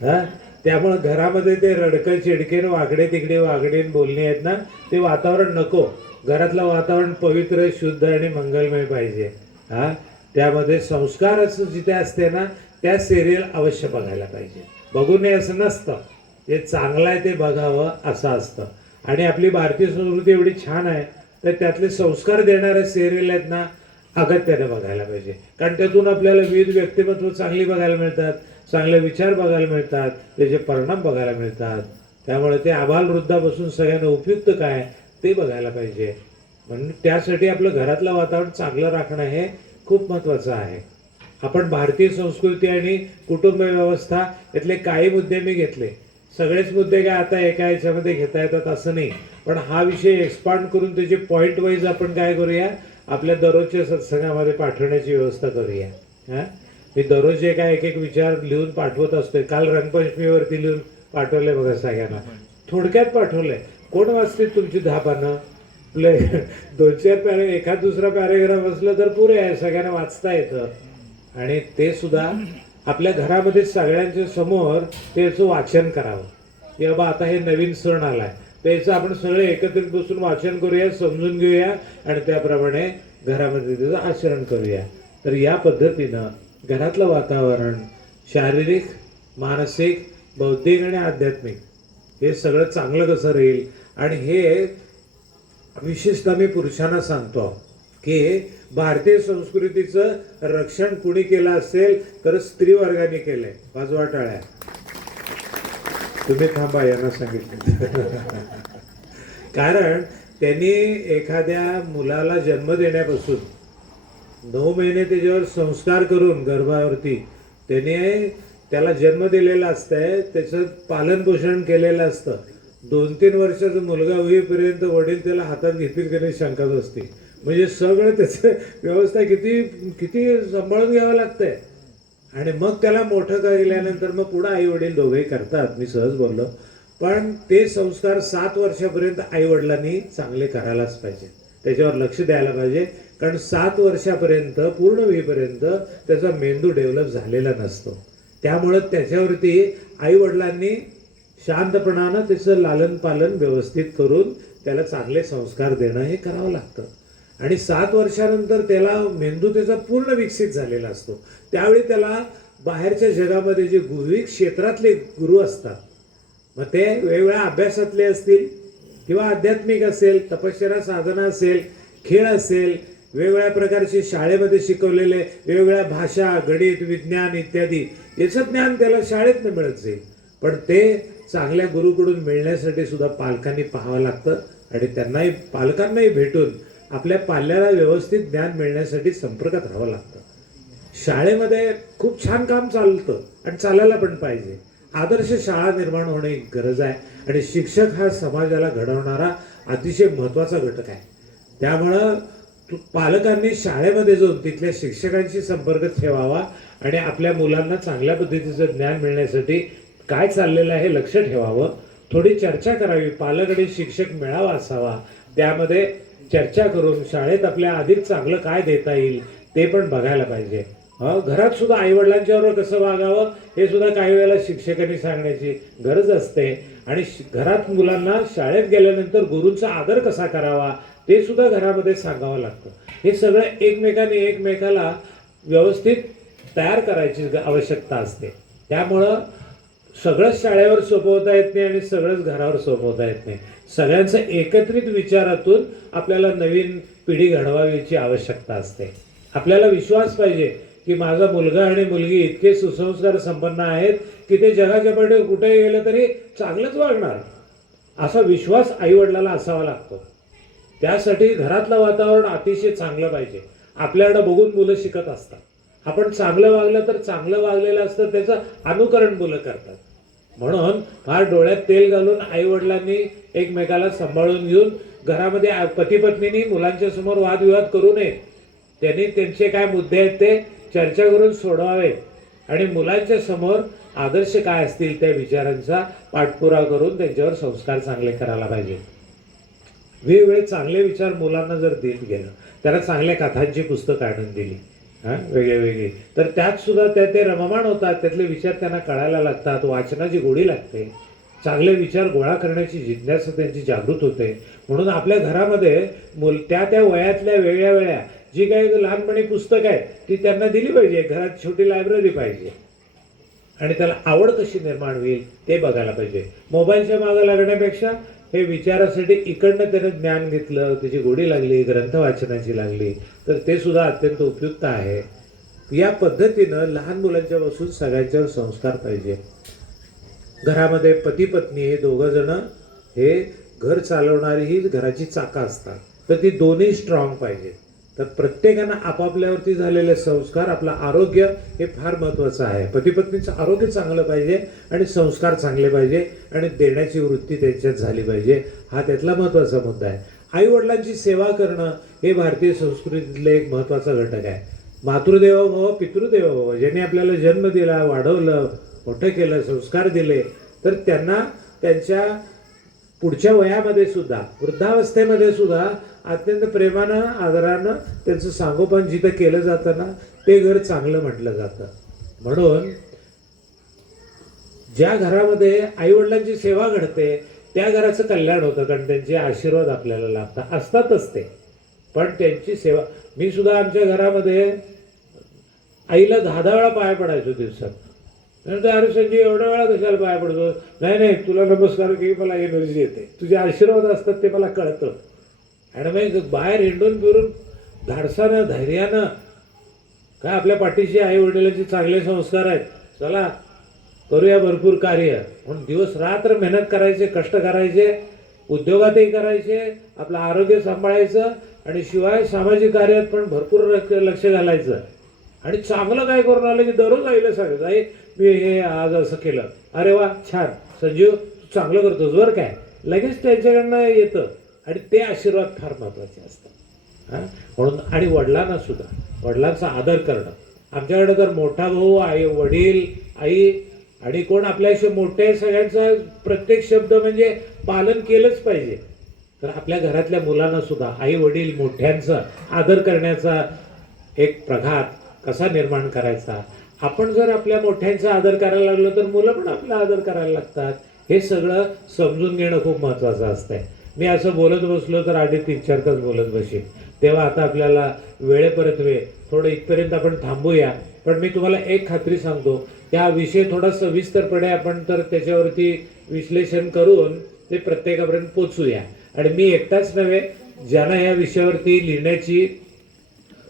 हा, त्यामुळं घरामध्ये ते रडकं चिडकेन वाकडे तिकडे वागडेन बोलणे आहेत ना ते वातावरण नको. घरातलं वातावरण पवित्र शुद्ध आणि मंगलमय पाहिजे. हा, त्यामध्ये संस्काराचं जिथे असते ना त्या सिरियल अवश्य बघायला पाहिजे. बघू नये असं नसतं, जे चांगलं आहे ते बघावं असं असतं. आणि आपली भारतीय संस्कृती एवढी छान आहे तर त्यातले संस्कार देणारे सिरियल आहेत ना अगत्याने बघायला पाहिजे, कारण त्यातून आपल्याला विविध व्यक्तिमत्व चांगली बघायला मिळतात, चांगले विचार बघायला मिळतात, त्याचे परिणाम बघायला मिळतात. त्यामुळे ते आबालवृद्धापासून सगळ्यांना उपयुक्त काय ते बघायला पाहिजे. म्हणून त्यासाठी आपलं घरातलं वातावरण चांगलं राखणं हे खूप महत्त्वाचं आहे. आपण भारतीय संस्कृती आणि कुटुंब व्यवस्था यातले काही मुद्दे मी घेतले. सगळेच मुद्दे काय आता एका याच्यामध्ये घेता येतात असं नाही, पण हा विषय एक्सपांड करून त्याचे पॉईंट वाईज आपण काय करूया आपल्या दररोजच्या सत्संगामध्ये पाठवण्याची व्यवस्था करूया. हां, मी दररोज जे काय एक विचार लिहून पाठवत असतोय. काल रंगपंचमीवरती लिहून पाठवले बघा सगळ्यांना, थोडक्यात पाठवलंय. कोण वाचतील तुमची 10 पानं? आपले 2-4 एखाद दुसरा पॅरेग्राफ असलं तर पुरे आहे, सगळ्यांना वाचता येतं. आणि ते सुद्धा आपल्या घरामध्ये सगळ्यांच्या समोर त्याचं वाचन करावं की बाबा आता हे नवीन सण आलाय त्याचं आपण सगळे एकत्रित बसून वाचन करूया, समजून घेऊया आणि त्याप्रमाणे घरामध्ये त्याचं आचरण करूया. तर या पद्धतीनं घरातलं वातावरण शारीरिक, मानसिक, बौद्धिक आणि आध्यात्मिक हे सगळं चांगलं कसं राहील. आणि हे विशेषतः मी पुरुषांना सांगतो की भारतीय संस्कृतीचं रक्षण कुणी केलं असेल तर स्त्री वर्गाने केलंय. वाजवा टाळ्या. तुम्ही थांबा, यांना सांगितलं. कारण त्यांनी एखाद्या मुलाला जन्म देण्यापासून 9 महिने त्याच्यावर संस्कार करून गर्भावरती त्याने त्याला जन्म दिलेला असतंय, त्याचं पालन पोषण केलेलं असतं. 2-3 वर्षाचा मुलगा होईपर्यंत वडील त्याला हातात घेतील की नाही शंकाच असते. म्हणजे सगळं त्याचं व्यवस्था किती सांभाळून घ्यावं लागतंय. आणि मग त्याला मोठं केल्यानंतर मग पुढं आई वडील दोघेही करतात, मी सहज बोललो. पण ते संस्कार 7 वर्षापर्यंत आई वडिलांनी चांगले करायलाच पाहिजे, त्याच्यावर लक्ष द्यायला पाहिजे. कारण 7 वर्षापर्यंत पूर्ण होईपर्यंत त्याचा मेंदू डेव्हलप झालेला नसतो. त्यामुळं त्याच्यावरती आई वडिलांनी शांतपणानं त्याचं लालन पालन व्यवस्थित करून त्याला चांगले संस्कार देणं हे करावं लागतं. आणि 7 वर्षानंतर त्याला मेंदू त्याचा पूर्ण विकसित झालेला असतो. त्यावेळी त्याला बाहेरच्या जगामध्ये जे विविध क्षेत्रातले गुरु असतात, मग ते वेगवेगळ्या अभ्यासातले असतील किंवा आध्यात्मिक असेल, तपश्चर्या साधना असेल, खेळ असेल, वेगवेगळ्या प्रकारचे शाळेमध्ये शिकवलेले वेगवेगळ्या भाषा, गणित, विज्ञान इत्यादी याचं ज्ञान त्याला शाळेतनं मिळत जाईल. पण ते चांगल्या गुरुकडून मिळण्यासाठी सुद्धा पालकांनी पाहावं लागतं आणि त्यांनाही पालकांनाही भेटून आपल्या पाल्याला व्यवस्थित ज्ञान मिळण्यासाठी संपर्कात राहावं लागतं. शाळेमध्ये खूप छान काम चालतं आणि चालायला पण पाहिजे. आदर्श शाळा निर्माण होणे ही गरज आहे आणि शिक्षक हा समाजाला घडवणारा अतिशय महत्त्वाचा घटक आहे. त्यामुळं पालकांनी शाळेमध्ये जाऊन तिथल्या शिक्षकांशी संपर्क ठेवावा आणि आपल्या मुलांना चांगल्या पद्धतीचं ज्ञान मिळण्यासाठी काय चाललेलं आहे हे लक्ष ठेवावं. थोडी चर्चा करावी, पालक आणि शिक्षक मेळावा असावा, त्यामध्ये चर्चा करून शाळेत आपल्या अधिक चांगलं काय देता येईल ते पण बघायला पाहिजे. घरात सुद्धा आईवडिलांच्याबरोबर कसं वागावं हे सुद्धा काही वेळेला शिक्षकांनी सांगण्याची गरज असते. आणि घरात मुलांना शाळेत गेल्यानंतर गुरूंचा आदर कसा करावा ते सुद्धा घरामध्ये सांगावं लागतं. हे सगळं एकमेकाला व्यवस्थित तयार करायची आवश्यकता असते. त्यामुळं सगळंच शाळेवर सोपवता येत नाही आणि सगळंच घरावर सोपवता येत नाही. सगळ्यांचं एकत्रित विचारातून आपल्याला नवीन पिढी घडवावीची आवश्यकता असते. आपल्याला विश्वास पाहिजे की माझा मुलगा आणि मुलगी इतके सुसंस्कार संपन्न आहेत की ते जगाच्या पाठी कुठेही गेलं तरी चांगलंच वागणार, असा विश्वास आईवडिलाला असावा लागतो. त्यासाठी घरातलं वातावरण अतिशय चांगलं पाहिजे. आपल्याकडे बघून मुलं शिकत असतात. आपण चांगलं वागलं तर चांगलं वागलेलं असतं त्याचं अनुकरण मुलं करतात. म्हणून फार डोळ्यात तेल घालून आईवडिलांनी एकमेकाला सांभाळून घेऊन घरामध्ये पती पत्नींनी मुलांच्या समोर वादविवाद करू नये. त्यांनी त्यांचे काय मुद्दे आहेत ते चर्चा करून सोडवावे आणि मुलांच्या समोर आदर्श काय असतील त्या विचारांचा पाठपुरावा करून त्यांच्यावर संस्कार चांगले करायला पाहिजे. वेगवेगळे चांगले विचार मुलांना जर देत गेलं, त्यांना चांगल्या कथांची पुस्तकं आणून दिली वेगळे, तर त्यात सुद्धा ते रममाण होतात. त्यातले विचार त्यांना कळायला लागतात. वाचनाची गोडी लागते. चांगले विचार गोळा करण्याची जिज्ञासा त्यांची जागृत होते. म्हणून आपल्या घरामध्ये त्या वयातल्या वेगळ्या जी काही लहानपणी पुस्तक आहे ती त्यांना दिली पाहिजे. घरात छोटी लायब्ररी पाहिजे आणि त्याला आवड कशी निर्माण होईल ते बघायला पाहिजे. मोबाईलच्या मागे लागण्यापेक्षा हे विचारासाठी इकडनं त्यानं ज्ञान घेतलं, त्याची गोडी लागली, ग्रंथ वाचनाची लागली तर ते सुद्धा अत्यंत उपयुक्त आहे. या पद्धतीनं लहान मुलांच्या पासून सगळ्यांच्यावर संस्कार पाहिजे. घरामध्ये पती पत्नी हे दोघं जण हे घर चालवणारी ही घराची चाकं असतात, तर ती दोन्ही स्ट्रॉंग पाहिजे. तर प्रत्येकानं आपापल्यावरती झालेले संस्कार, आपलं आरोग्य हे फार महत्त्वाचं आहे. पती पत्नीचं आरोग्य चांगलं पाहिजे आणि संस्कार चांगले पाहिजे आणि देण्याची वृत्ती त्यांच्यात झाली पाहिजे. हा त्यातला महत्त्वाचा मुद्दा आहे. आई वडिलांची सेवा करणं हे भारतीय संस्कृतीतले एक महत्त्वाचा घटक आहे. मातृदेवो भव पितृदेवो भव, ज्यांनी आपल्याला जन्म दिला, वाढवलं, मोठं केलं, संस्कार दिले, तर त्यांना त्यांच्या पुढच्या वयामध्ये सुद्धा, वृद्धावस्थेमध्ये सुद्धा अत्यंत प्रेमानं आदरानं त्यांचं सांगोपन जिथं केलं जातं ना ते घर चांगलं म्हटलं जातं. म्हणून ज्या घरामध्ये आईवडिलांची सेवा घडते त्या घराचं कल्याण होतं, कारण त्यांचे आशीर्वाद आपल्याला लाभतात. असतातच ते, पण त्यांची सेवा. मी सुद्धा आमच्या घरामध्ये आईला 10 वेळा पाया पडायचो दिवसात. नंतर अरे संजय एवढ्या वेळा कशाला पाया पडतो? नाही तुला नमस्कार की मला एनर्जी येते, तुझे आशीर्वाद असतात ते मला कळतं. आणि मग बाहेर हिंडून फिरून धाडसानं धैर्यानं काय आपल्या पाठीशी आई वडिलांचे चांगले संस्कार आहेत, चला करूया भरपूर कार्य म्हणून दिवस रात्र मेहनत करायचे, कष्ट करायचे, उद्योगातही करायचे, आपलं आरोग्य सांभाळायचं आणि शिवाय सामाजिक कार्यात पण भरपूर लक्ष घालायचं. आणि चांगलं काय करून आलं की दररोज आईला सांगायचं, आई मी हे आज असं केलं, अरे वा छान संजीव तू चांगलं करतोस बरं काय, लगेच त्यांच्याकडनं येतं. आणि ते आशीर्वाद फार महत्त्वाचे असतात. म्हणून आणि वडिलांना सुद्धा वडिलांचा आदर करणं. आमच्याकडे तर मोठा भाऊ, आई, वडील, आई आणि कोण आपल्याशी मोठे सगळ्यांचा प्रत्येक शब्द म्हणजे पालन केलंच पाहिजे. तर आपल्या घरातल्या मुलांना सुद्धा आई वडील मोठ्यांचा आदर करण्याचा एक प्रघात कसा निर्माण करायचा. आपण जर आपल्या मोठ्यांचा आदर करायला लागलो तर मुलं पण आपला आदर करायला लागतात. हे सगळं समजून घेणं खूप महत्त्वाचं असतंय. मी असं बोलत बसलो तर आधी 3-4 तास बोलत बसेल. तेव्हा आता आपल्याला वेळेपर्यंत थोडं इथपर्यंत आपण थांबूया. पण मी तुम्हाला एक खात्री सांगतो की हा विषय थोडा सविस्तरपणे आपण तर त्याच्यावरती विश्लेषण करून ते प्रत्येकापर्यंत पोचूया. आणि मी एकटाच नव्हे, ज्यांना या विषयावरती लिहिण्याची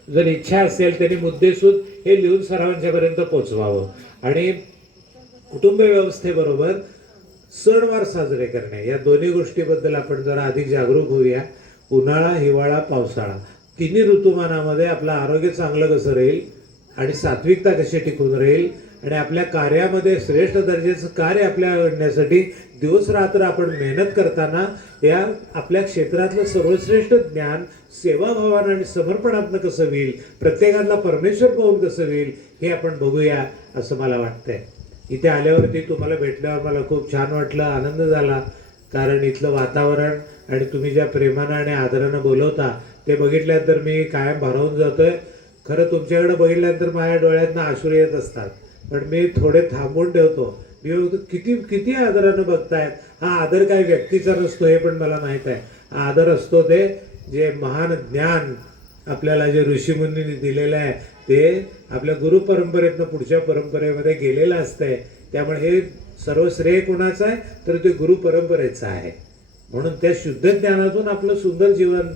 जर इच्छा असेल त्यांनी मुद्देसूद हे लिहून सर्वांच्यापर्यंत पोचवावं. आणि कुटुंब व्यवस्थेबरोबर सणवार साजरे करणे या दोन्ही गोष्टीबद्दल आपण जरा अधिक जागरूक होऊया. उन्हाळा, हिवाळा, पावसाळा तिन्ही ऋतुमानामध्ये आपलं आरोग्य चांगलं कसं राहील आणि सात्विकता कशी टिकून राहील आणि आपल्या कार्यामध्ये श्रेष्ठ दर्जाचं कार्य आपल्या घडण्यासाठी दिवस रात्र आपण मेहनत करताना या आपल्या क्षेत्रातलं सर्वश्रेष्ठ ज्ञान सेवाभावानं आणि समर्पणातनं कसं होईल, प्रत्येकाला परमेश्वर पाहून कसं होईल हे आपण बघूया असं मला वाटतंय. इथे आल्यावरती तुम्हाला भेटल्यावर मला खूप छान वाटलं, आनंद झाला. कारण इथलं वातावरण आणि तुम्ही ज्या प्रेमानं आणि आदरानं बोलवता ते बघितल्यानंतर मी कायम भारावून जातोय. खरं तुमच्याकडे बघितल्यानंतर माझ्या डोळ्यातनं अश्रू येत असतात, पण मी थोडे थांबून ठेवतो. मी बघतो किती किती आदरानं बघतायत. हा आदर काय व्यक्तीचा नसतो हे पण मला माहीत आहे. हा आदर असतो ते जे महान ज्ञान आपल्याला जे ऋषीमुनींनी दिलेलं आहे ते आपल्या गुरु परंपरेतनं पुढच्या परंपरेमध्ये गेलेलं असतंय. त्यामुळे हे सर्व श्रेय कोणाचं आहे तर ते गुरु परंपरेचं आहे. म्हणून त्या शुद्ध ज्ञानातून आपलं सुंदर जीवन,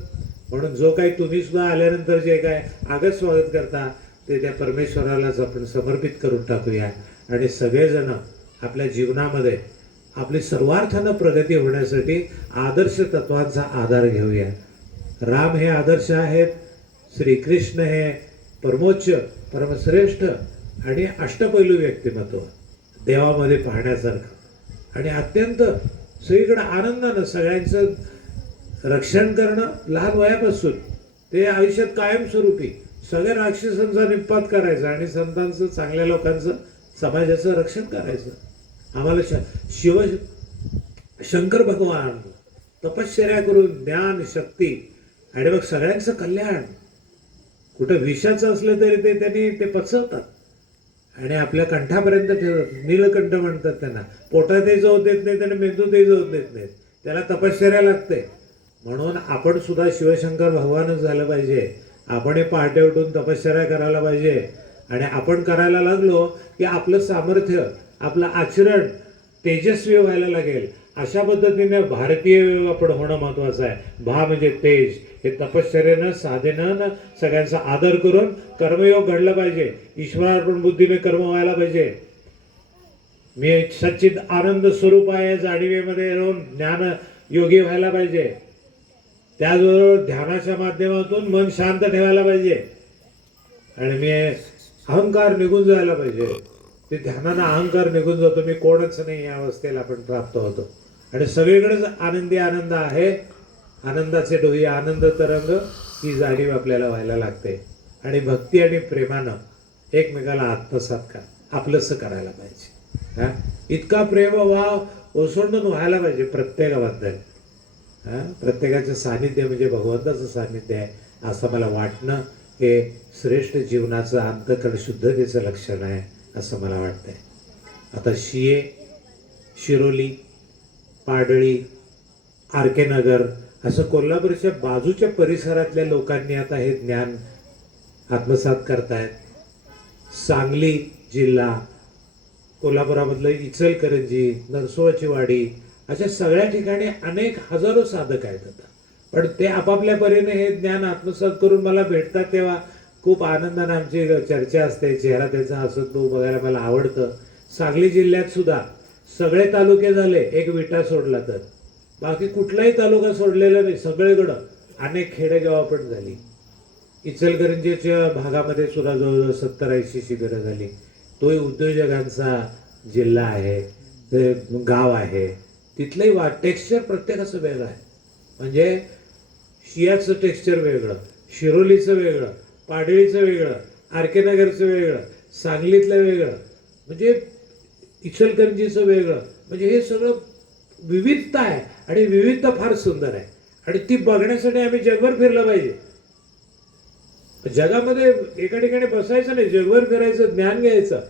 म्हणून जो काही तुम्ही सुद्धा आल्यानंतर जे काय आगत स्वागत करता ते त्या परमेश्वरालाच आपण समर्पित करून टाकूया आणि सगळेजण आपल्या जीवनामध्ये आपली सर्वार्थानं प्रगती होण्यासाठी आदर्श तत्वांचा आधार घेऊया. राम हे आदर्श आहेत, श्रीकृष्ण हे परमोच्च परमश्रेष्ठ आणि अष्टपैलू व्यक्तिमत्व देवामध्ये पाहण्यासारखं आणि अत्यंत सगळीकडे आनंदानं सगळ्यांचं रक्षण करणं लहान वयापासून ते आयुष्यात कायमस्वरूपी सगळ्या राक्षसांचा निपात करायचा आणि संतांचं चांगल्या लोकांचं समाजाचं रक्षण करायचं. आम्हाला शंकर भगवान तपश्चर्या करून ज्ञान शक्ती आणि मग सगळ्यांचं कल्याण, कुठं विषाचं असलं तरी ते त्यांनी ते पचवतात आणि आपल्या कंठापर्यंत ठेवतात. नीलकंठ म्हणतात त्यांना. पोटातही जाऊ देत नाही, त्यांना मेंदूतही जाऊ देत नाहीत. त्याला तपश्चर्या लागते. म्हणून आपण सुद्धा शिवशंकर भगवानच झालं पाहिजे. आपण पहाटे उठून तपश्चर्या करायला पाहिजे आणि आपण करायला लागलो की आपलं सामर्थ्य, आपलं आचरण तेजस्वी व्हायला लागेल. अशा पद्धतीने भारतीय आपण होणं महत्वाचं आहे. भा म्हणजे तेज. हे तपश्चर्यानं साधनेनं सगळ्यांचा आदर करून कर्मयोग घडला पाहिजे. ईश्वरार्पण बुद्धीने कर्म व्हायला पाहिजे. मी सच्चिद आनंद स्वरूप आहे जाणीवेमध्ये राहून ज्ञान योगी व्हायला पाहिजे. त्याचबरोबर ध्यानाच्या माध्यमातून मन शांत ठेवायला पाहिजे आणि मी अहंकार निघून जायला पाहिजे. ते ध्यानानं अहंकार निघून जातो. मी कोणच नाही या अवस्थेला आपण प्राप्त होतो आणि सगळीकडेच आनंदी आनंद आहे. आनंदाचे डोही आनंद तरंग ही जाणीव आपल्याला व्हायला लागते आणि भक्ती आणि प्रेमानं एकमेकाला आत्मसात का आपलंसं करायला पाहिजे. इतका प्रेम वाव ओसंडून व्हायला पाहिजे प्रत्येकाबद्दल. प्रत्येकाचं सानिध्य म्हणजे भगवंताचं सानिध्य आहे असं मला वाटणं हे श्रेष्ठ जीवनाचं अंतःकरण शुद्धतेचं लक्षण आहे असं मला वाटतंय. आता शिये, शिरोली, पाडळी, आर.के. नगर असं कोल्हापूरच्या बाजूच्या परिसरातल्या लोकांनी आता हे ज्ञान आत्मसात करतायत. सांगली जिल्हा, कोल्हापुरामधलं इचलकरंजी, नरसोबाची वाडी अशा सगळ्या ठिकाणी अनेक हजारो साधक आहेत आता. पण ते आपापल्या परीने हे ज्ञान आत्मसात करून मला भेटतात तेव्हा खूप आनंदाने आमची चर्चा असते. चेहरा त्यांचा हसत तो बघायला मला आवडतं. सांगली जिल्ह्यात सुद्धा सगळे तालुके झाले एक विटा सोडला तर. बाकी कुठलाही तालुका सोडलेला नाही. सगळीकडं अनेक खेडेगावं पण झाली. इचलकरंजीच्या भागामध्ये सुद्धा जवळजवळ 70-80 शिबिरं झाली. तोही उद्योजकांचा जिल्हा आहे, ते गाव आहे. तिथलंही टेक्स्चर प्रत्येकाचं वेगळं आहे. म्हणजे शियाचं टेक्स्चर वेगळं, शिरोलीचं वेगळं, पाडळीचं वेगळं, आर.के. नगरचं वेगळं, सांगलीतलं वेगळं, म्हणजे इचलकरंजीचं वेगळं. म्हणजे हे सगळं विविधता आहे आणि विविधता फार सुंदर आहे आणि ती बघण्यासाठी आम्ही जगभर फिरलं पाहिजे. जगामध्ये एका ठिकाणी बसायचं नाही, जगभर फिरायचं, ज्ञान घ्यायचं.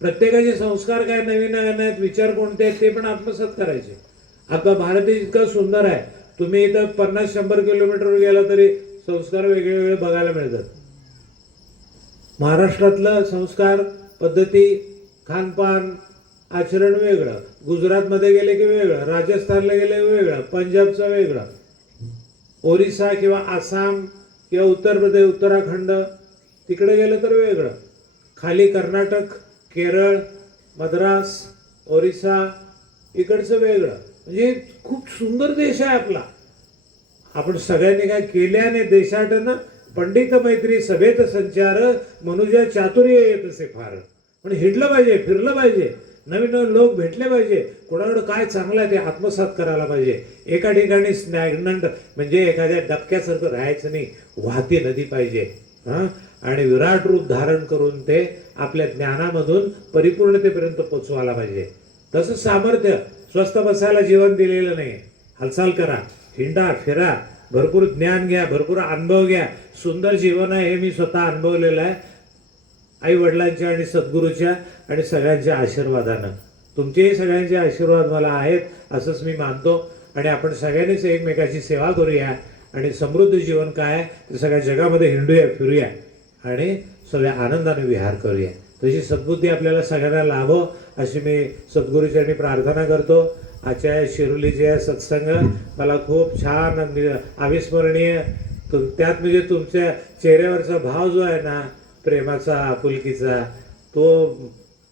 प्रत्येकाचे संस्कार काय नवीन आहेत, विचार कोणते आहेत ते पण आत्मसात करायचे. आपला भारत इतकं सुंदर आहे. तुम्ही इथं 50-100 किलोमीटरवर गेला तरी संस्कार वेगळे वेगळे बघायला मिळतात. महाराष्ट्रातलं संस्कार पद्धती, खानपान, आचरण वेगळं, गुजरातमध्ये गेले की वेगळं, राजस्थानला गेले वेगळं, पंजाबचं वेगळं, ओरिसा किंवा आसाम किंवा उत्तर प्रदेश, उत्तराखंड तिकडे गेलं तर वेगळं, खाली कर्नाटक, केरळ, मद्रास, ओरिसा इकडचं वेगळं. म्हणजे खूप सुंदर देश आहे आपला. आपण सगळ्यांनी काय केल्याने देशाटन पंडित मैत्री सभेत संचार मनुजा चातुर्य येत असे फार. पण हिंडलं पाहिजे, फिरलं पाहिजे, नवीन नवीन लोक भेटले पाहिजे, कोणाकडं काय चांगलं आहे ते आत्मसात करायला पाहिजे. एका ठिकाणी स्नॅग्नंट म्हणजे एखाद्या डबक्यासारखं राहायचं नाही, वाहती नदी पाहिजे. आणि विराट रूप धारण करून ते आपल्या ज्ञानामधून परिपूर्णतेपर्यंत पोचवायला पाहिजे. तसं सामर्थ्य स्वस्थ बसायला जीवन दिलेलं नाही. हालचाल करा, हिंडा फिरा, भरपूर ज्ञान घ्या, भरपूर अनुभव घ्या. सुंदर जीवन आहे हे मी स्वतः अनुभवलेलं आहे, आई वडिलांच्या आणि सद्गुरूच्या आणि सगळ्यांच्या आशीर्वादानं. तुमचेही सगळ्यांचे आशीर्वाद मला आहेत असंच मी मानतो. आणि आपण सगळ्यांनीच एकमेकाची सेवा करूया आणि समृद्ध जीवन काय आहे ते सगळ्या जगामध्ये हिंडूया, फिरूया आणि सगळ्या आनंदाने विहार करूया. तशी सद्बुद्धी आपल्याला सगळ्यांना लाभो अशी मी सद्गुरूचरणी प्रार्थना करतो. आजच्या शिरोलीचे सत्संग मला खूप छान अविस्मरणीय, त्यात म्हणजे तुमच्या चेहऱ्यावरचा भाव जो आहे ना, प्रेमाचा, आपुलकीचा, तो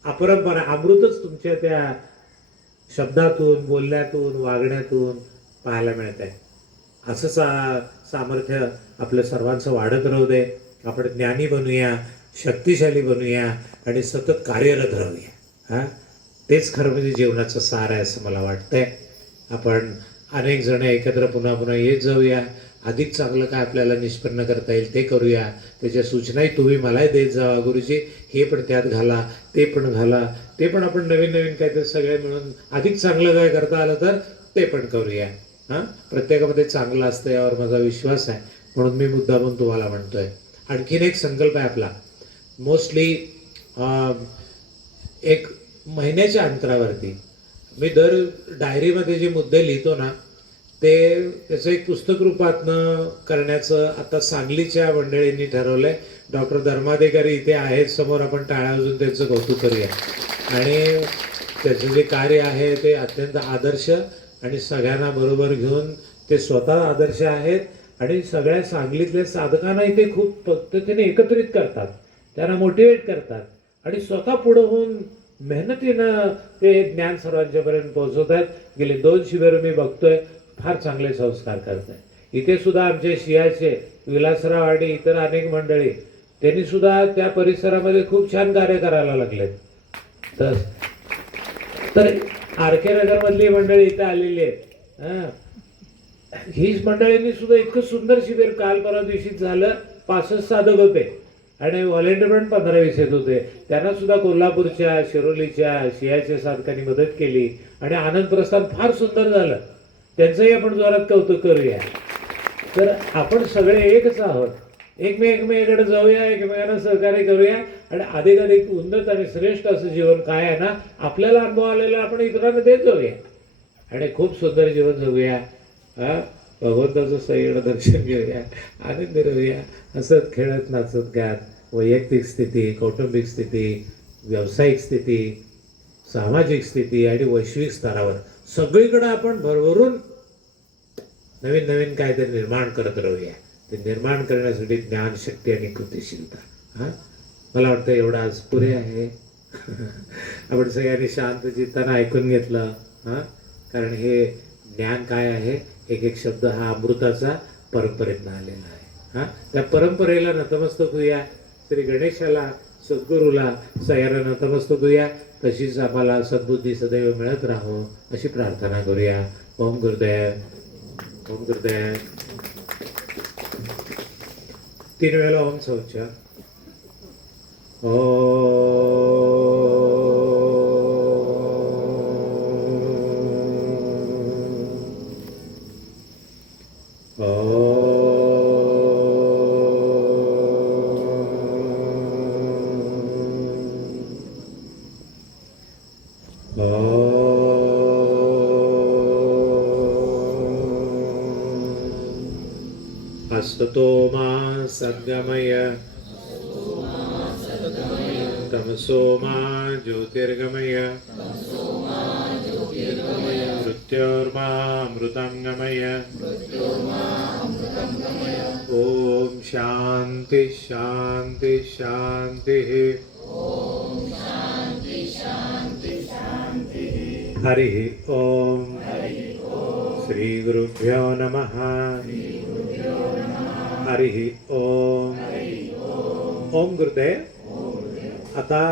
अपरंपार अमृतच तुमच्या त्या शब्दातून, बोलण्यातून, वागण्यातून पाहायला मिळत आहे. असंच सामर्थ्य आपलं सर्वांचं वाढत राहू दे. आपण ज्ञानी बनूया, शक्तिशाली बनूया आणि सतत कार्यरत राहूया. तेच खरं म्हणजे जीवनाचं सार आहे असं मला वाटतंय. आपण अनेक जण एकत्र पुन्हा पुन्हा येत जाऊया. अधिक चांगलं काय आपल्याला निष्पन्न करता येईल ते करूया. त्याच्या सूचनाही तुम्ही मलाही देत जावा. गुरुजी हे पण त्यात घाला, ते पण घाला, ते पण आपण नवीन नवीन काहीतरी सगळे मिळून अधिक चांगलं काय करता आलं तर ते पण करूया. प्रत्येकामध्ये चांगलं असतं यावर माझा विश्वास आहे, म्हणून मी मुद्दामून तुम्हाला म्हणतोय. आणखीन एक संकल्प आहे आपला. मोस्टली एक महिन्याच्या अंतरावरती मी दर डायरीमध्ये जे मुद्दे लिहितो ना, ते त्याचं एक पुस्तक रूपातनं करण्याचं आता सांगलीच्या मंडळींनी ठरवलंय. डॉक्टर धर्माधिकारी इथे आहेत समोर, आपण टाळ्या वाजवून त्यांचं कौतुक करूया. आणि त्याचं जे कार्य आहे ते अत्यंत आदर्श आणि सगळ्यांना बरोबर घेऊन ते स्वतः आदर्श आहेत आणि सगळ्या सांगलीतल्या साधकांना इथे खूप पद्धतीने एकत्रित करतात, त्यांना मोटिवेट करतात आणि स्वतः पुढं होऊन मेहनतीनं ते ज्ञान सर्वांच्यापर्यंत पोहोचवत आहेत. गेले 2 शिबिर मी बघतोय, फार चांगले संस्कार करत आहे. इथे सुद्धा आमचे शियाचे विलासराव आणि इतर अनेक मंडळी त्यांनी सुद्धा त्या परिसरामध्ये खूप छान कार्य करायला लागलेत. तर आर के नगरमधली मंडळी इथं आलेली आहेत. हीच मंडळींनी सुद्धा इतकं सुंदर शिबिर काल परवा दिवशी झालं. 65 साधक होते आणि व्हॉलेंटियर पण 15-20 येत होते. त्यांना सुद्धा कोल्हापूरच्या, शिरोलीच्या, शियाच्या साधकांनी मदत केली आणि आनंद प्रस्थान फार सुंदर झालं. त्यांचंही आपण जोरात कौतुक करूया. तर आपण सगळे एकच आहोत. एकमेकांकडे जाऊया, एकमेकांना सहकार्य करूया आणि अधिकाधिक उन्नत आणि श्रेष्ठ असं जीवन काय आहे ना, आपल्याला अनुभव आलेला आपण इतरांना देत जाऊया आणि खूप सुंदर जीवन जगूया. भगवंताचं सगळं दर्शन घेऊया, आनंदी राहूया, हसत खेळत नाचत गात. वैयक्तिक स्थिती, कौटुंबिक स्थिती, व्यावसायिक स्थिती, सामाजिक स्थिती आणि वैश्विक स्तरावर सगळीकडे आपण भरभरून नवीन नवीन काहीतरी निर्माण करत राहूया. ते निर्माण करण्यासाठी ज्ञान, शक्ती आणि कृतिशीलता. मला वाटतं एवढं आज पुरे आहे. आपण सगळ्यांनी शांत चित्तानं ऐकून घेतलं. कारण हे ज्ञान काय आहे, एक एक शब्द हा अमृताचा परंपरेतनं आलेला आहे. त्या परंपरेला नतमस्तक होऊया. श्री गणेशाला, सद्गुरूला सगळ्यांना नतमस्तक होऊया. तशीच आम्हाला सद्बुद्धी सदैव मिळत राहो अशी प्रार्थना करूया. ओम गुरुदेव, ओम गुरुदेव. 3 वेळेला ओम चौच्या. अस्ततो मा सद्गमय, तमसो मा ज्योतिर्गमय, मृत्योर्मा अमृतंगमय. ओम शांति शांति शांति. हरि ओम. श्री गुरुभ्यो नमः. हरि ओम. ओम गुरुदेव. आता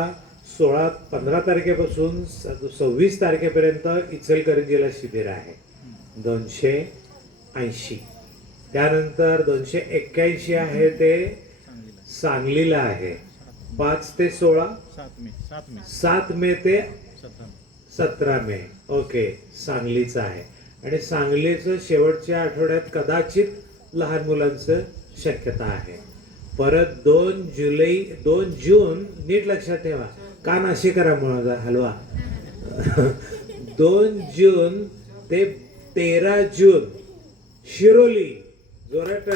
15 तारखेपासून 26 तारखेपर्यंत इचलकरंजीला शिबिर आहे 280. त्यानंतर 281 आहे ते सांगलीला आहे. 5 ते 16, 7 मे ते 17 मे. ओके, सांगलीचं आहे. आणि सांगलीचं शेवटच्या आठवड्यात कदाचित लहान मुलांचं शक्यता आहे. परत 2 जून नीट लक्षात ठेवा, कान असे करा म्हणून हलवा. 2 जून ते 13 जून शिरोली, जोरात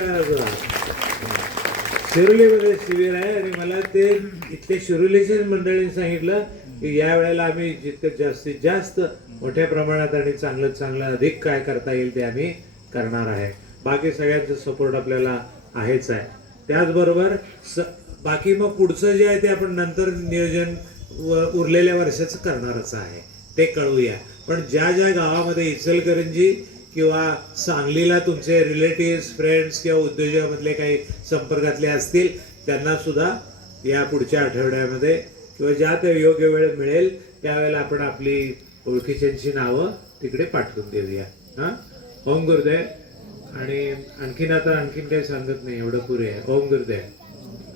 शिरोलीमध्ये शिबिर आहे. आणि मला ते इथले शिरोलीचे मंडळींनी सांगितलं की या वेळेला आम्ही जितकं जास्तीत जास्त मोठ्या प्रमाणात आणि चांगलं अधिक काय करता येईल ते आम्ही करणार आहे. बाकी सगळ्यांचा सपोर्ट आपल्याला आहेच आहे. त्याचबरोबर बाकी मग पुढचं जे आहे ते आपण नंतर नियोजन उरलेल्या वर्षाचं करणारच आहे, ते कळवूया. पण ज्या ज्या गावामध्ये इचलकरंजी किंवा सांगलीला तुमचे रिलेटिव्स, फ्रेंड्स किंवा उद्योजकामधले काही संपर्कातले असतील त्यांना सुद्धा या पुढच्या आठवड्यामध्ये किंवा ज्या त्या योग्य वेळ मिळेल त्यावेळेला आपण आपली ओळखीच्यांची नावं तिकडे पाठवून देऊया. हां, ओम गुरुदेव. आणि आणखीन काही सांगत नाही, एवढं पुरे आहे. ओम गुरुदेव.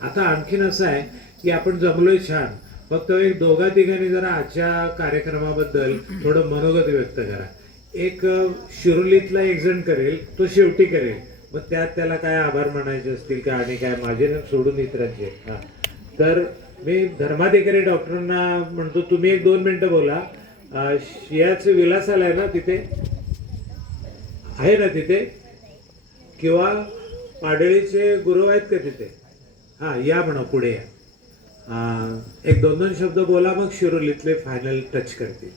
आता आणखीन असं आहे की आपण जमलोय छान, फक्त एक 2-3 जरा आजच्या कार्यक्रमाबद्दल थोडं मनोगत व्यक्त करा. एक शिरोलीतला एक जण करेल, तो शेवटी करेल, मग त्यात त्याला काय आभार मानायचे असतील का आणि काय माझे ना सोडून इतरांचे. हां, तर मी धर्माधिकारी डॉक्टरांना म्हणतो तुम्ही 1-2 मिनिटं बोला. शियाचं विलास आलाय ना तिथे, आहे ना तिथे, किंवा पाडळीचे गुरु आहेत का तिथे? हां, या म्हणा पुढे या. 1-2 शब्द बोला, मग शिरोलीतले फायनल टच करतील.